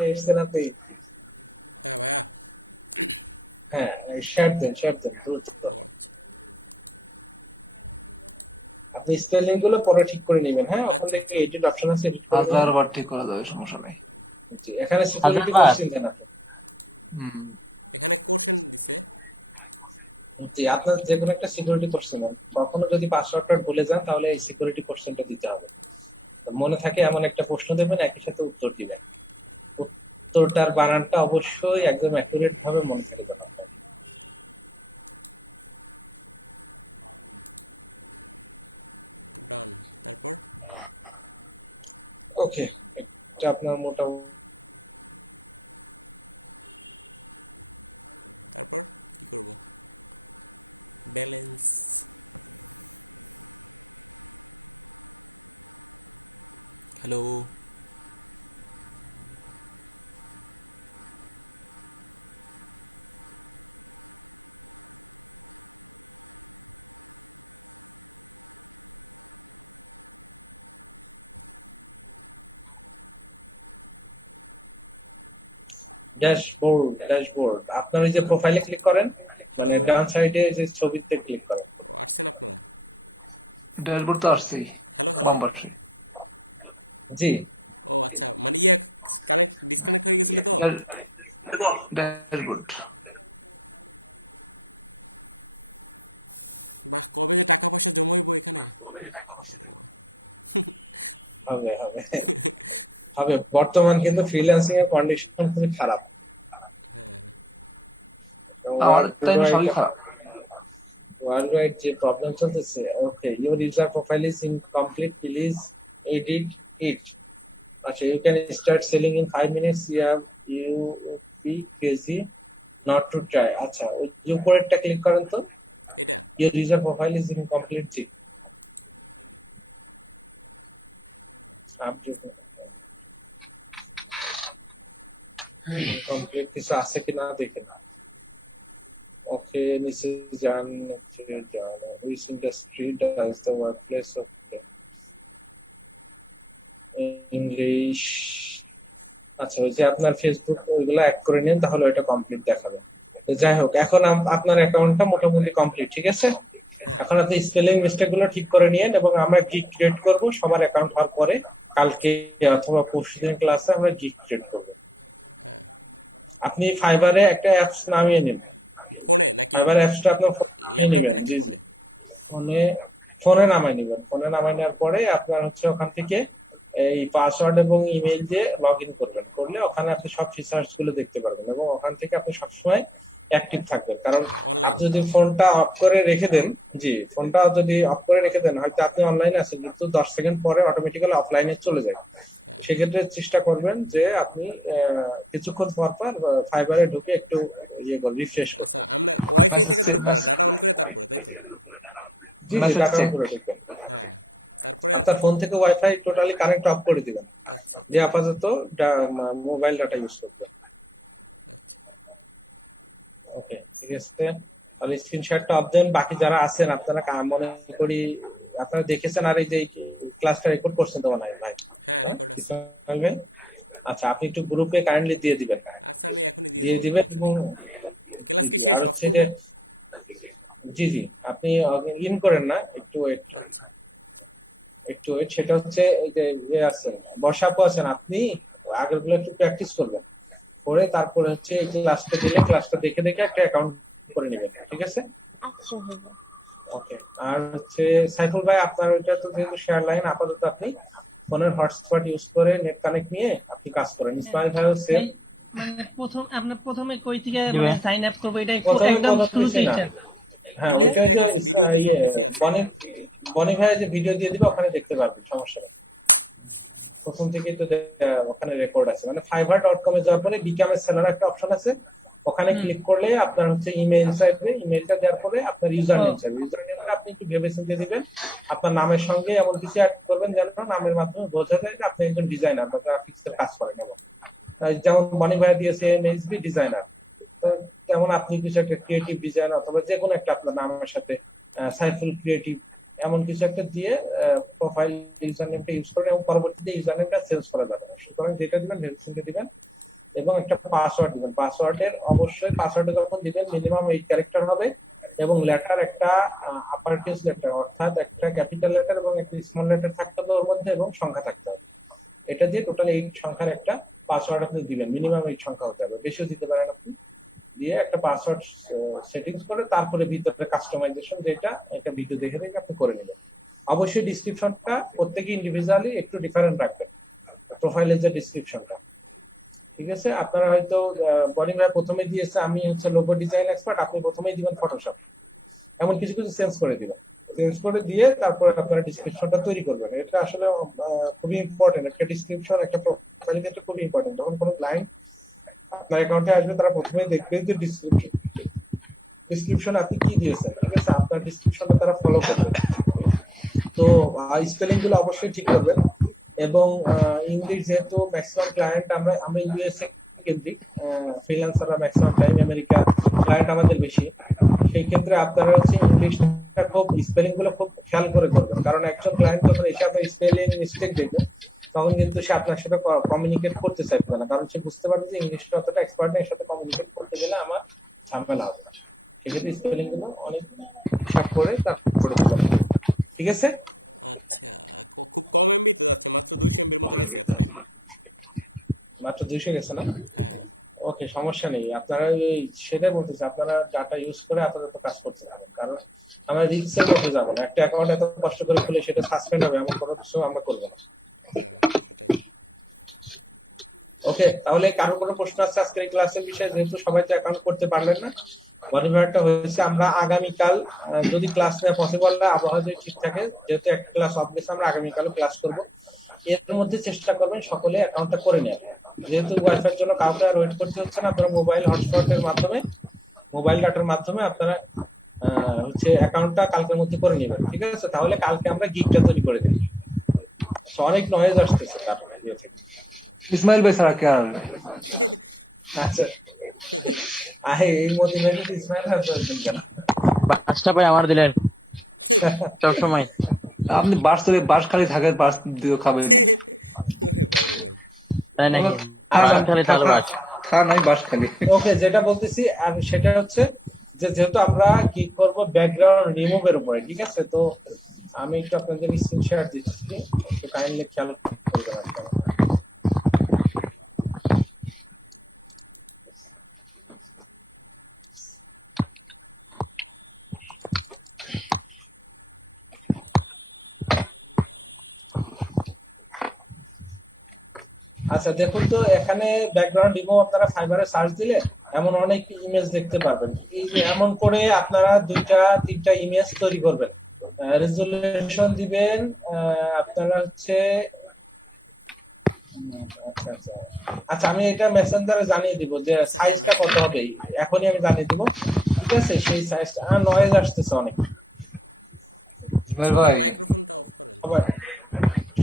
এসছেন আপনি? হ্যাঁ ভাইয়া। হ্যাঁ, শেয়ার দেন, শেয়ার দেন। ও আচ্ছা আপনি স্পেলিং গুলো পরে ঠিক করে নেবেন, হ্যাঁ? আচ্ছা ওখানে একটা আচ্ছা। এডিট অপশন আছে, এডিট করে হাজার নেবেন। বার ঠিক করা যাবে, সমস্যা নেই। জি, এখানে সিকিউরিটি হাজারবার? কোশ্চেন দেন আপনি। হুম। এখানে কোশ্চেন দিছে। জি, আপনার যে কোনো একটা সিকিউরিটি কোশ্চেন দেন। কখনো যদি পাসওয়ার্ডটা ভুলে যান তাহলে এই সিকিউরিটি কোশ্চেনটা দিতে হবে। তো মনে থাকে এমন একটা প্রশ্ন দেবেন, একই সাথে উত্তর দিবেন। উত্তরটার বানানটা অবশ্যই একদম অ্যাকুরেট ভাবে মনে থাকবে আপনার। ডান। তারপর ওকে, এটা আপনার মোটামুটি তারপর কি করব? ব্যালেন্স। হ্যালো। Dashboard, dashboard. আপনার ওই যে প্রোফাইলে ক্লিক করেন, হ্যালো। ডান সাইডে যে ছবিতে ক্লিক করেন। আসছেন আপনারা? ড্যাশবোর্ড তো আসছেই, হ্যালো হ্যালো। নাম্বার। জি, ও আচ্ছা, মানে ইয়ে কানেক্ট ডিসকানেক্ট হয়ে গেছিল তো। ড্যাশবোর্ড। বাহ, কবে যে টাকা পয়সা জমাইবো এখানে। হবে হবে হবে। বর্তমান কিন্তু ফ্রিল্যান্সিং এর কন্ডিশন খুবই খারাপ। হ্যাঁ আর তাই না, সবই খারাপ। ওয়ার্ল্ড ওয়াইড যে প্রবলেম চলতেছে। Okay, your user profile is incomplete, please edit it. আচ্ছা, you can start selling in 5 minutes, you be crazy not to try. আচ্ছা, ওই ইউ পরেরটা ক্লিক করেন তো। এটা your user profile is incomplete, জি। কমপ্লিট কিছু আছে কিনা দেখে। ওকে, নিচে যান, নিচে যান। Which industry does the workplace of English. আচ্ছা, ওই যে আপনার ফেসবুক ওইগুলো অ্যাড করে নিন, তাহলে ওটা কমপ্লিট দেখাবে। তো যাই হোক, এখন আপনার অ্যাকাউন্টটা মোটামুটি কমপ্লিট, ঠিক আছে? হ্যাঁ এখন আপনি স্পেলিং মিস্টেক গুলো ঠিক করে নিয়েন, এবং আমরা গিগ ক্রিয়েট করব সবার অ্যাকাউন্ট হওয়ার পরে। কালকে অথবা পরশুদিন ক্লাসে আমরা গিগ ক্রিয়েট করব। হ্যাঁ। আপনি ফাইবারে একটা অ্যাপস নামিয়ে নিন। ফোনে নাকি ফাইবার অ্যাপসটা আপনার ল্যাপটপে নাকি ফোনে? ফোনে, ফোনে নামাই নেবেন। ফোনে নামাই নেওয়ার পরে আপনার হচ্ছে ওখান থেকে এই পাসওয়ার্ড এবং ইমেইল দিয়ে লগ ইন করবেন। করলে ওখানে আপনি সব ফিচার্স গুলো দেখতে পারবেন, এবং ওখান থেকে আপনি সবসময় অ্যাক্টিভ থাকবেন। কারণ অনলাইন। আপনি যদি ফোনটা অফ করে রেখে দেন, জি, ফোনটা যদি অফ করে রেখে দেন, হয়তো আপনি অনলাইনে আছেন কিন্তু 10 সেকেন্ড পরে অটোমেটিক্যালি অফলাইনে চলে যায়। সেক্ষেত্রে চেষ্টা করবেন যে আপনি কিছুক্ষণ পর পর ফাইবারে ঢুকে একটু ইয়ে করুন, রিফ্রেশ করুন। আচ্ছা, আমরা ওয়াইফাই থেকে তো ঢুকবো না, ডাটা অন করে তারপরে, তাই তো? জি, Message ডাটা অন check। করে ঢুকবেন। হ্যাঁ। তারপরে আর আপনার কি ফোন করবো? থেকে ওয়াইফাই টোটালি কানেক্ট অফ করে দিবেন, আচ্ছা যে আপাতত মোবাইল ডাটা ইউজ করতে। আচ্ছা। ওকে, ঠিক আছে। তাহলে স্ক্রিনশটটা অফ দেন। বাকি যারা আছেন আপনারা মনে করি আপনারা দেখেছেন, আর এই যে ক্লাসটা রেকর্ড করছেন তো মনে হয় ভাই? হ্যাঁ, রেকর্ড আছে। হবে। আচ্ছা, আপনি একটু গ্রুপে কাইন্ডলি দিয়ে দিবেন। আচ্ছা, আমি এখনই দিয়ে দিয়ে দেবো, দিবেন। সমস্যা নেই। ক্লাস কি জি, শেষ? আর অফ হচ্ছে করবো? জি জি, আপনি ইন করেন না, একটু wait, আচ্ছা একটু wait। সেটা হচ্ছে ওই যে ইয়ে আছেন, বসাপু আছেন, আপনি আগের গুলো একটু প্র্যাকটিস করবেন, করে তারপরে হচ্ছে এই ক্লাসটা দিলে ক্লাসটা দেখে দেখে একটা অ্যাকাউন্ট করে নেবেন, ঠিক আছে? ওকে। আর হচ্ছে সাইফুল ভাই, আপনার ওইটা তো যেহেতু শেয়ার লাইন, আপাতত আপনি ফোনের হটস্পট ইউজ করে নেট কানেক্ট নিয়ে আপনি কাজ করেন। ইসমাইল ভাই হচ্ছে মানে আপনার প্রথমে কই থেকে জি মানে ভাই। সাইন আপ করবো, এটাই প্রথমে একদম কোনো শুরু কিছুই না। থেকে। হ্যাঁ, ভিডিওতে ওটা দেখা যে আছে, ভিডিওতে ইয়ে, সবকিছুই আছে। বনি ভাই যে ভিডিও দিয়ে দিবে ওখানে দেখতে পারবেন, সমস্যা নেই। প্রথম থেকেই তো ওখানে রেকর্ড আছে। মানে fiverr.com এ যাওয়ার পরে বিকামের সেলার একটা অপশন আছে, ওখানে ক্লিক করলে আপনার হচ্ছে ইমেইল চাইবে। ইমেইলটা দেওয়ার পরে আপনার ইউজার নেম চাইবে। ইউজার নেমটা আপনি একটু ভেবে চিন্তে দিবেন। আপনার নামের সঙ্গে এমন কিছু অ্যাড করবেন যেন নামের মাধ্যমে বোঝা যায় যে আপনি একজন ডিজাইনার বা গ্রাফিক্সের কাজ করেন। যেমন বনি ভাই দিয়েছে এমএসবি ডিজাইনার, তো যেমন আপনি কিছু একটা ক্রিয়েটিভ ডিজাইন অথবা যে কোনো একটা আপনার নামের সাথে সাইফুল ক্রিয়েটিভ এমন কিছু একটা দিয়ে প্রোফাইল ইউজার নেমটা ইউজ করেন, এবং পরবর্তীতে ইউজার নেমটা চেঞ্জ করা যাবে না। সুতরাং যেটা দিবেন ভেবে চিন্তে দিবেন। এবং একটা পাসওয়ার্ড দিবেন। পাসওয়ার্ডের অবশ্যই পাসওয়ার্ডে যখন দিবেন মিনিমাম 8 ক্যারেক্টার হবে এবং লেটার একটা আপার কেস লেটার অর্থাৎ একটা ক্যাপিটাল লেটার এবং একটা স্মল লেটার থাকতে হবে ওর মধ্যে এবং সংখ্যা থাকতে হবে। এটা দিয়ে টোটাল 8 সংখ্যার একটা পাসওয়ার্ড আপনি দিবেন, মিনিমাম 8 সংখ্যা হতে হবে, বেশিও দিতে পারেন আপনি। দিয়ে একটা পাসওয়ার্ড সেটিংস করে তারপরে ভিতরে কাস্টমাইজেশন যেটা এটা ভিডিও দেখে দেখে আপনি করে নেবেন। অবশ্যই ডিসক্রিপশনটা প্রত্যেকে ইন্ডিভিজুয়ালি একটু ডিফারেন্ট রাখবেন, প্রোফাইলের যে ডিসক্রিপশনটা, ঠিক আছে? আপনারা হয়তো বডি ভাই প্রথমে দিয়েছে আমি হচ্ছে লোগো ডিজাইন এক্সপার্ট, আপনি প্রথমেই দিবেন ফটোশপ, এমন কিছু কিছু চেঞ্জ করে দিবেন। চেঞ্জ করে দিয়ে তারপরে আপনারা ডিসক্রিপশনটা তৈরি করবেন। এটা আসলে খুবই ইম্পর্টেন্ট, একটা ডিসক্রিপশন একটা প্রোফাইলের ক্ষেত্রে খুবই ইম্পর্টেন্ট। যখন কোনো ক্লায়েন্ট আপনার অ্যাকাউন্টে আসবে তারা প্রথমেই দেখবে যে ডিসক্রিপশন আপনি কি দিয়েছেন, ঠিক আছে? আপনার ডিসক্রিপশনটা তারা ফলো করবে। তো স্পেলিং গুলো অবশ্যই ঠিক করবেন। এবং ইংলিশ যেহেতু ম্যাক্সিমাম ক্লায়েন্ট আমরা ইউএসএ কেন্দ্রিক, ফ্রিল্যান্সাররা ম্যাক্সিমাম টাইম আমেরিকা ক্লায়েন্ট আমাদের বেশি, সেই ক্ষেত্রে আপনারা হচ্ছে ইংলিশটা খুব স্পেলিং গুলো খুব খেয়াল করে করবেন। কারণ একজন ক্লায়েন্ট যখন এসে আপনার স্পেলিং মিস্টেক দেখবে তখন কিন্তু সে আপনার সাথে কমিউনিকেট করতে চাইবে না, কারণ সে বুঝতে পারবে যে ইংলিশটা অতটা এক্সপার্ট নেই, এর সাথে কমিউনিকেট করতে গেলে আমার ঝামেলা হবে। সেক্ষেত্রে স্পেলিং গুলো অনেক হিসাব করে তারপরে দিবেন, ঠিক আছে? আচ্ছা, খুব কম এমবি তো যাচ্ছে, মাত্র 200 এমবির মতো গেছে এত টাইম। মাত্র 200 গেছে না? হ্যাঁ ওকে, সমস্যা নেই। আপনারা এই সেটাই বলতেছি, আপনারা ডাটা ইউজ করে আপাতত কাজ করতে পারেন, কারণ আমরা রিস্কের মধ্যে যাবো না। একটা অ্যাকাউন্ট এত কষ্ট করে খুলে সেটা সাসপেন্ড হবে এমন কোনো কিছু আমরা করবো না। হ্যাঁ সেটাই। ওকে, তাহলে কারো কোনো প্রশ্ন আছে আজকের এই ক্লাসের বিষয়ে? যেহেতু সবাই তো অ্যাকাউন্ট করতে পারলেন না, মডিফায়ারটা হয়েছে আমরা আগামীকাল যদি ক্লাস নেওয়া পসিবল না, আবহাওয়া যদি ঠিক থাকে, যেহেতু একটা ক্লাস অফ গেছে, আমরা আগামীকালও ক্লাস করব। এর মধ্যে চেষ্টা করবেন সকলে অ্যাকাউন্টটা করে নেওয়ার, যেহেতু ওয়াইফাইয়ের জন্য কাউকে আর ওয়েট করতে হচ্ছে না। আপনারা মোবাইল হটস্পটের মাধ্যমে, মোবাইল ডাটার মাধ্যমে আপনারা হচ্ছে অ্যাকাউন্টটা কালকের মধ্যে করে নেবেন, ঠিক আছে? তাহলে কালকে আমরা গিগটা তৈরি করে দিই। অনেক নয়েজ আসতেছে কারণে ইয়ে থেকে। ইসমাইল ভাই ছাড়া কে আর? আচ্ছা, এই মোটিভেটেড ইসমাইল আর বলছেন কেন? বাসটা ভাই আমার দিলেন সব সময়। আপনি বাস করে বাস খালি থাকে, বাস দিয়ে খাবেন। ওরে ভাই রে ভাই। তাই নাকি? খা- আসাম খালি চালু বাস। খা নাই বাস খালি। ওকে, যেটা বলতেছি আমি সেটা হচ্ছে যে যেহেতু আমরা কি করব ব্যাকগ্রাউন্ড রিমুভের উপরে, ঠিক আছে? তো আমি একটু আপনাদের স্ক্রিন শেয়ার দিচ্ছি, একটু কাইন্ডলি খেয়াল করবেন আপনারা। আচ্ছা দেখুন তো, এখানে ব্যাকগ্রাউন্ড রিমুভ আপনারা ফাইবারে সার্চ দিলে এমন অনেক ইমেজ দেখতে পাবেন। এই যে এমন করে আপনারা 2টা 3টা ইমেজ তৈরি করবেন, রেজুলেশন দিবেন আপনারা হচ্ছে আচ্ছা আচ্ছা আচ্ছা, আমি এটা মেসেঞ্জারে জানিয়ে দিব যে আচ্ছা, হ্যাঁ, সাইজটা কত messenger। হবে, এখনই আমি জানিয়ে দিব, ঠিক আছে? সেই সাইজটা নয়েজ আসতেছে অনেক, ইসমাইল সবার ভাই মাইক্রোফোনটা অফ করেন। সবাই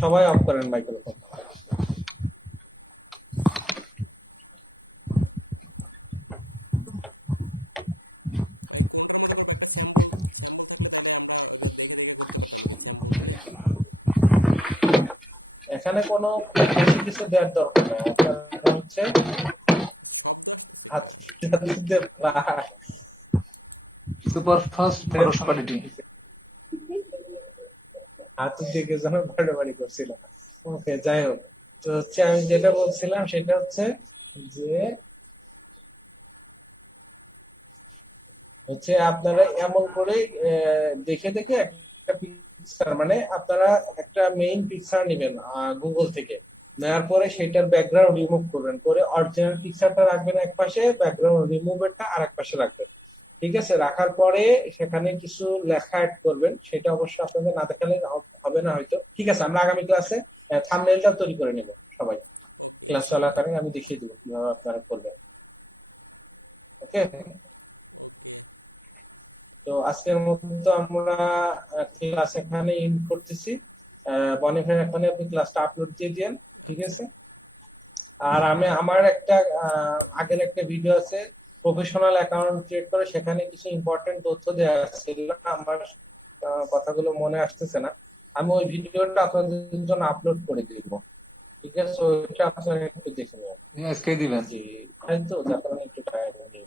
সবাই অফ করেন মাইক্রোফোন। ভাই কোনটার মতো করবো? একটা স্যাম্পল স্যাম্পল থাকলে তাহলে আমরা ওটা দেখে দেখে করতে পারতাম, কি স্যাম্পল দিলে। এখানে কোনো বেশি কিছু দেওয়ার দরকার নেই, আপনারা হচ্ছে শব্দ আসতেছে কার? Super fast photos quality. হাতের দিকে যখন বাড়াবাড়ি করছিল। ওকে, যাই হোক, তো হচ্ছে আমি যেটা বলছিলাম সেটা হচ্ছে যে আপনারা এমন করে দেখে দেখে একটা পিকচার, মানে আপনারা একটা মেইন পিকচার নেবেন গুগল থেকে, নেওয়ার পরে সেটার ব্যাকগ্রাউন্ড রিমুভ করবেন, করে অরিজিনাল পিকচারটা রাখবেন এক পাশে, ব্যাকগ্রাউন্ড রিমুভেরটা আরেক পাশে রাখবেন, ঠিক আছে? রাখার পরে সেখানে কিছু লেখা অ্যাড করবেন, সেটা অবশ্য আপনাদের না দেখালে হবে না হয়তো, ঠিক আছে? আমরা আগামী ক্লাসে থাম্বনেলটা তৈরি করে নেব সবাই, ওকে ক্লাস চলাকালীন আমি দেখিয়ে দেবো কিভাবে আপনারা করবেন। ওকে, ওকে। তো আজকের মতো আমরা ক্লাস এখানে এন্ড করতেছি। বনি ভাই এখানে আপনি ক্লাসটা আপলোড দিয়ে দেন, ঠিক আছে? আর আমি আমার একটা আগের একটা ভিডিও আছে প্রফেশনাল অ্যাকাউন্ট ক্রিয়েট করে, সেখানে কিছু ইম্পর্টেন্ট তথ্য দেওয়া আছে, সেগুলো আমার কথাগুলো মনে আসতেছে না, আমি ওই ভিডিওটা আপনাদের জন্য আপলোড করে দিব, ঠিক আছে, ওইটা আপনারা একটু দেখে নেবেন। আজকেই দিবেন। জি, তাই তো, তারপরে আমি একটু try করি।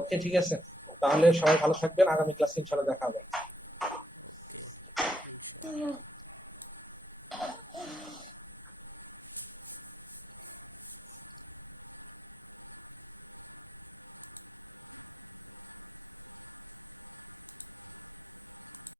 ওকে, ঠিক আছে, তাহলে সবাই ভালো থাকবেন, আগামী ক্লাসে ইনশাআল্লাহ দেখা হবে। ওকে, ইনশাআল্লাহ।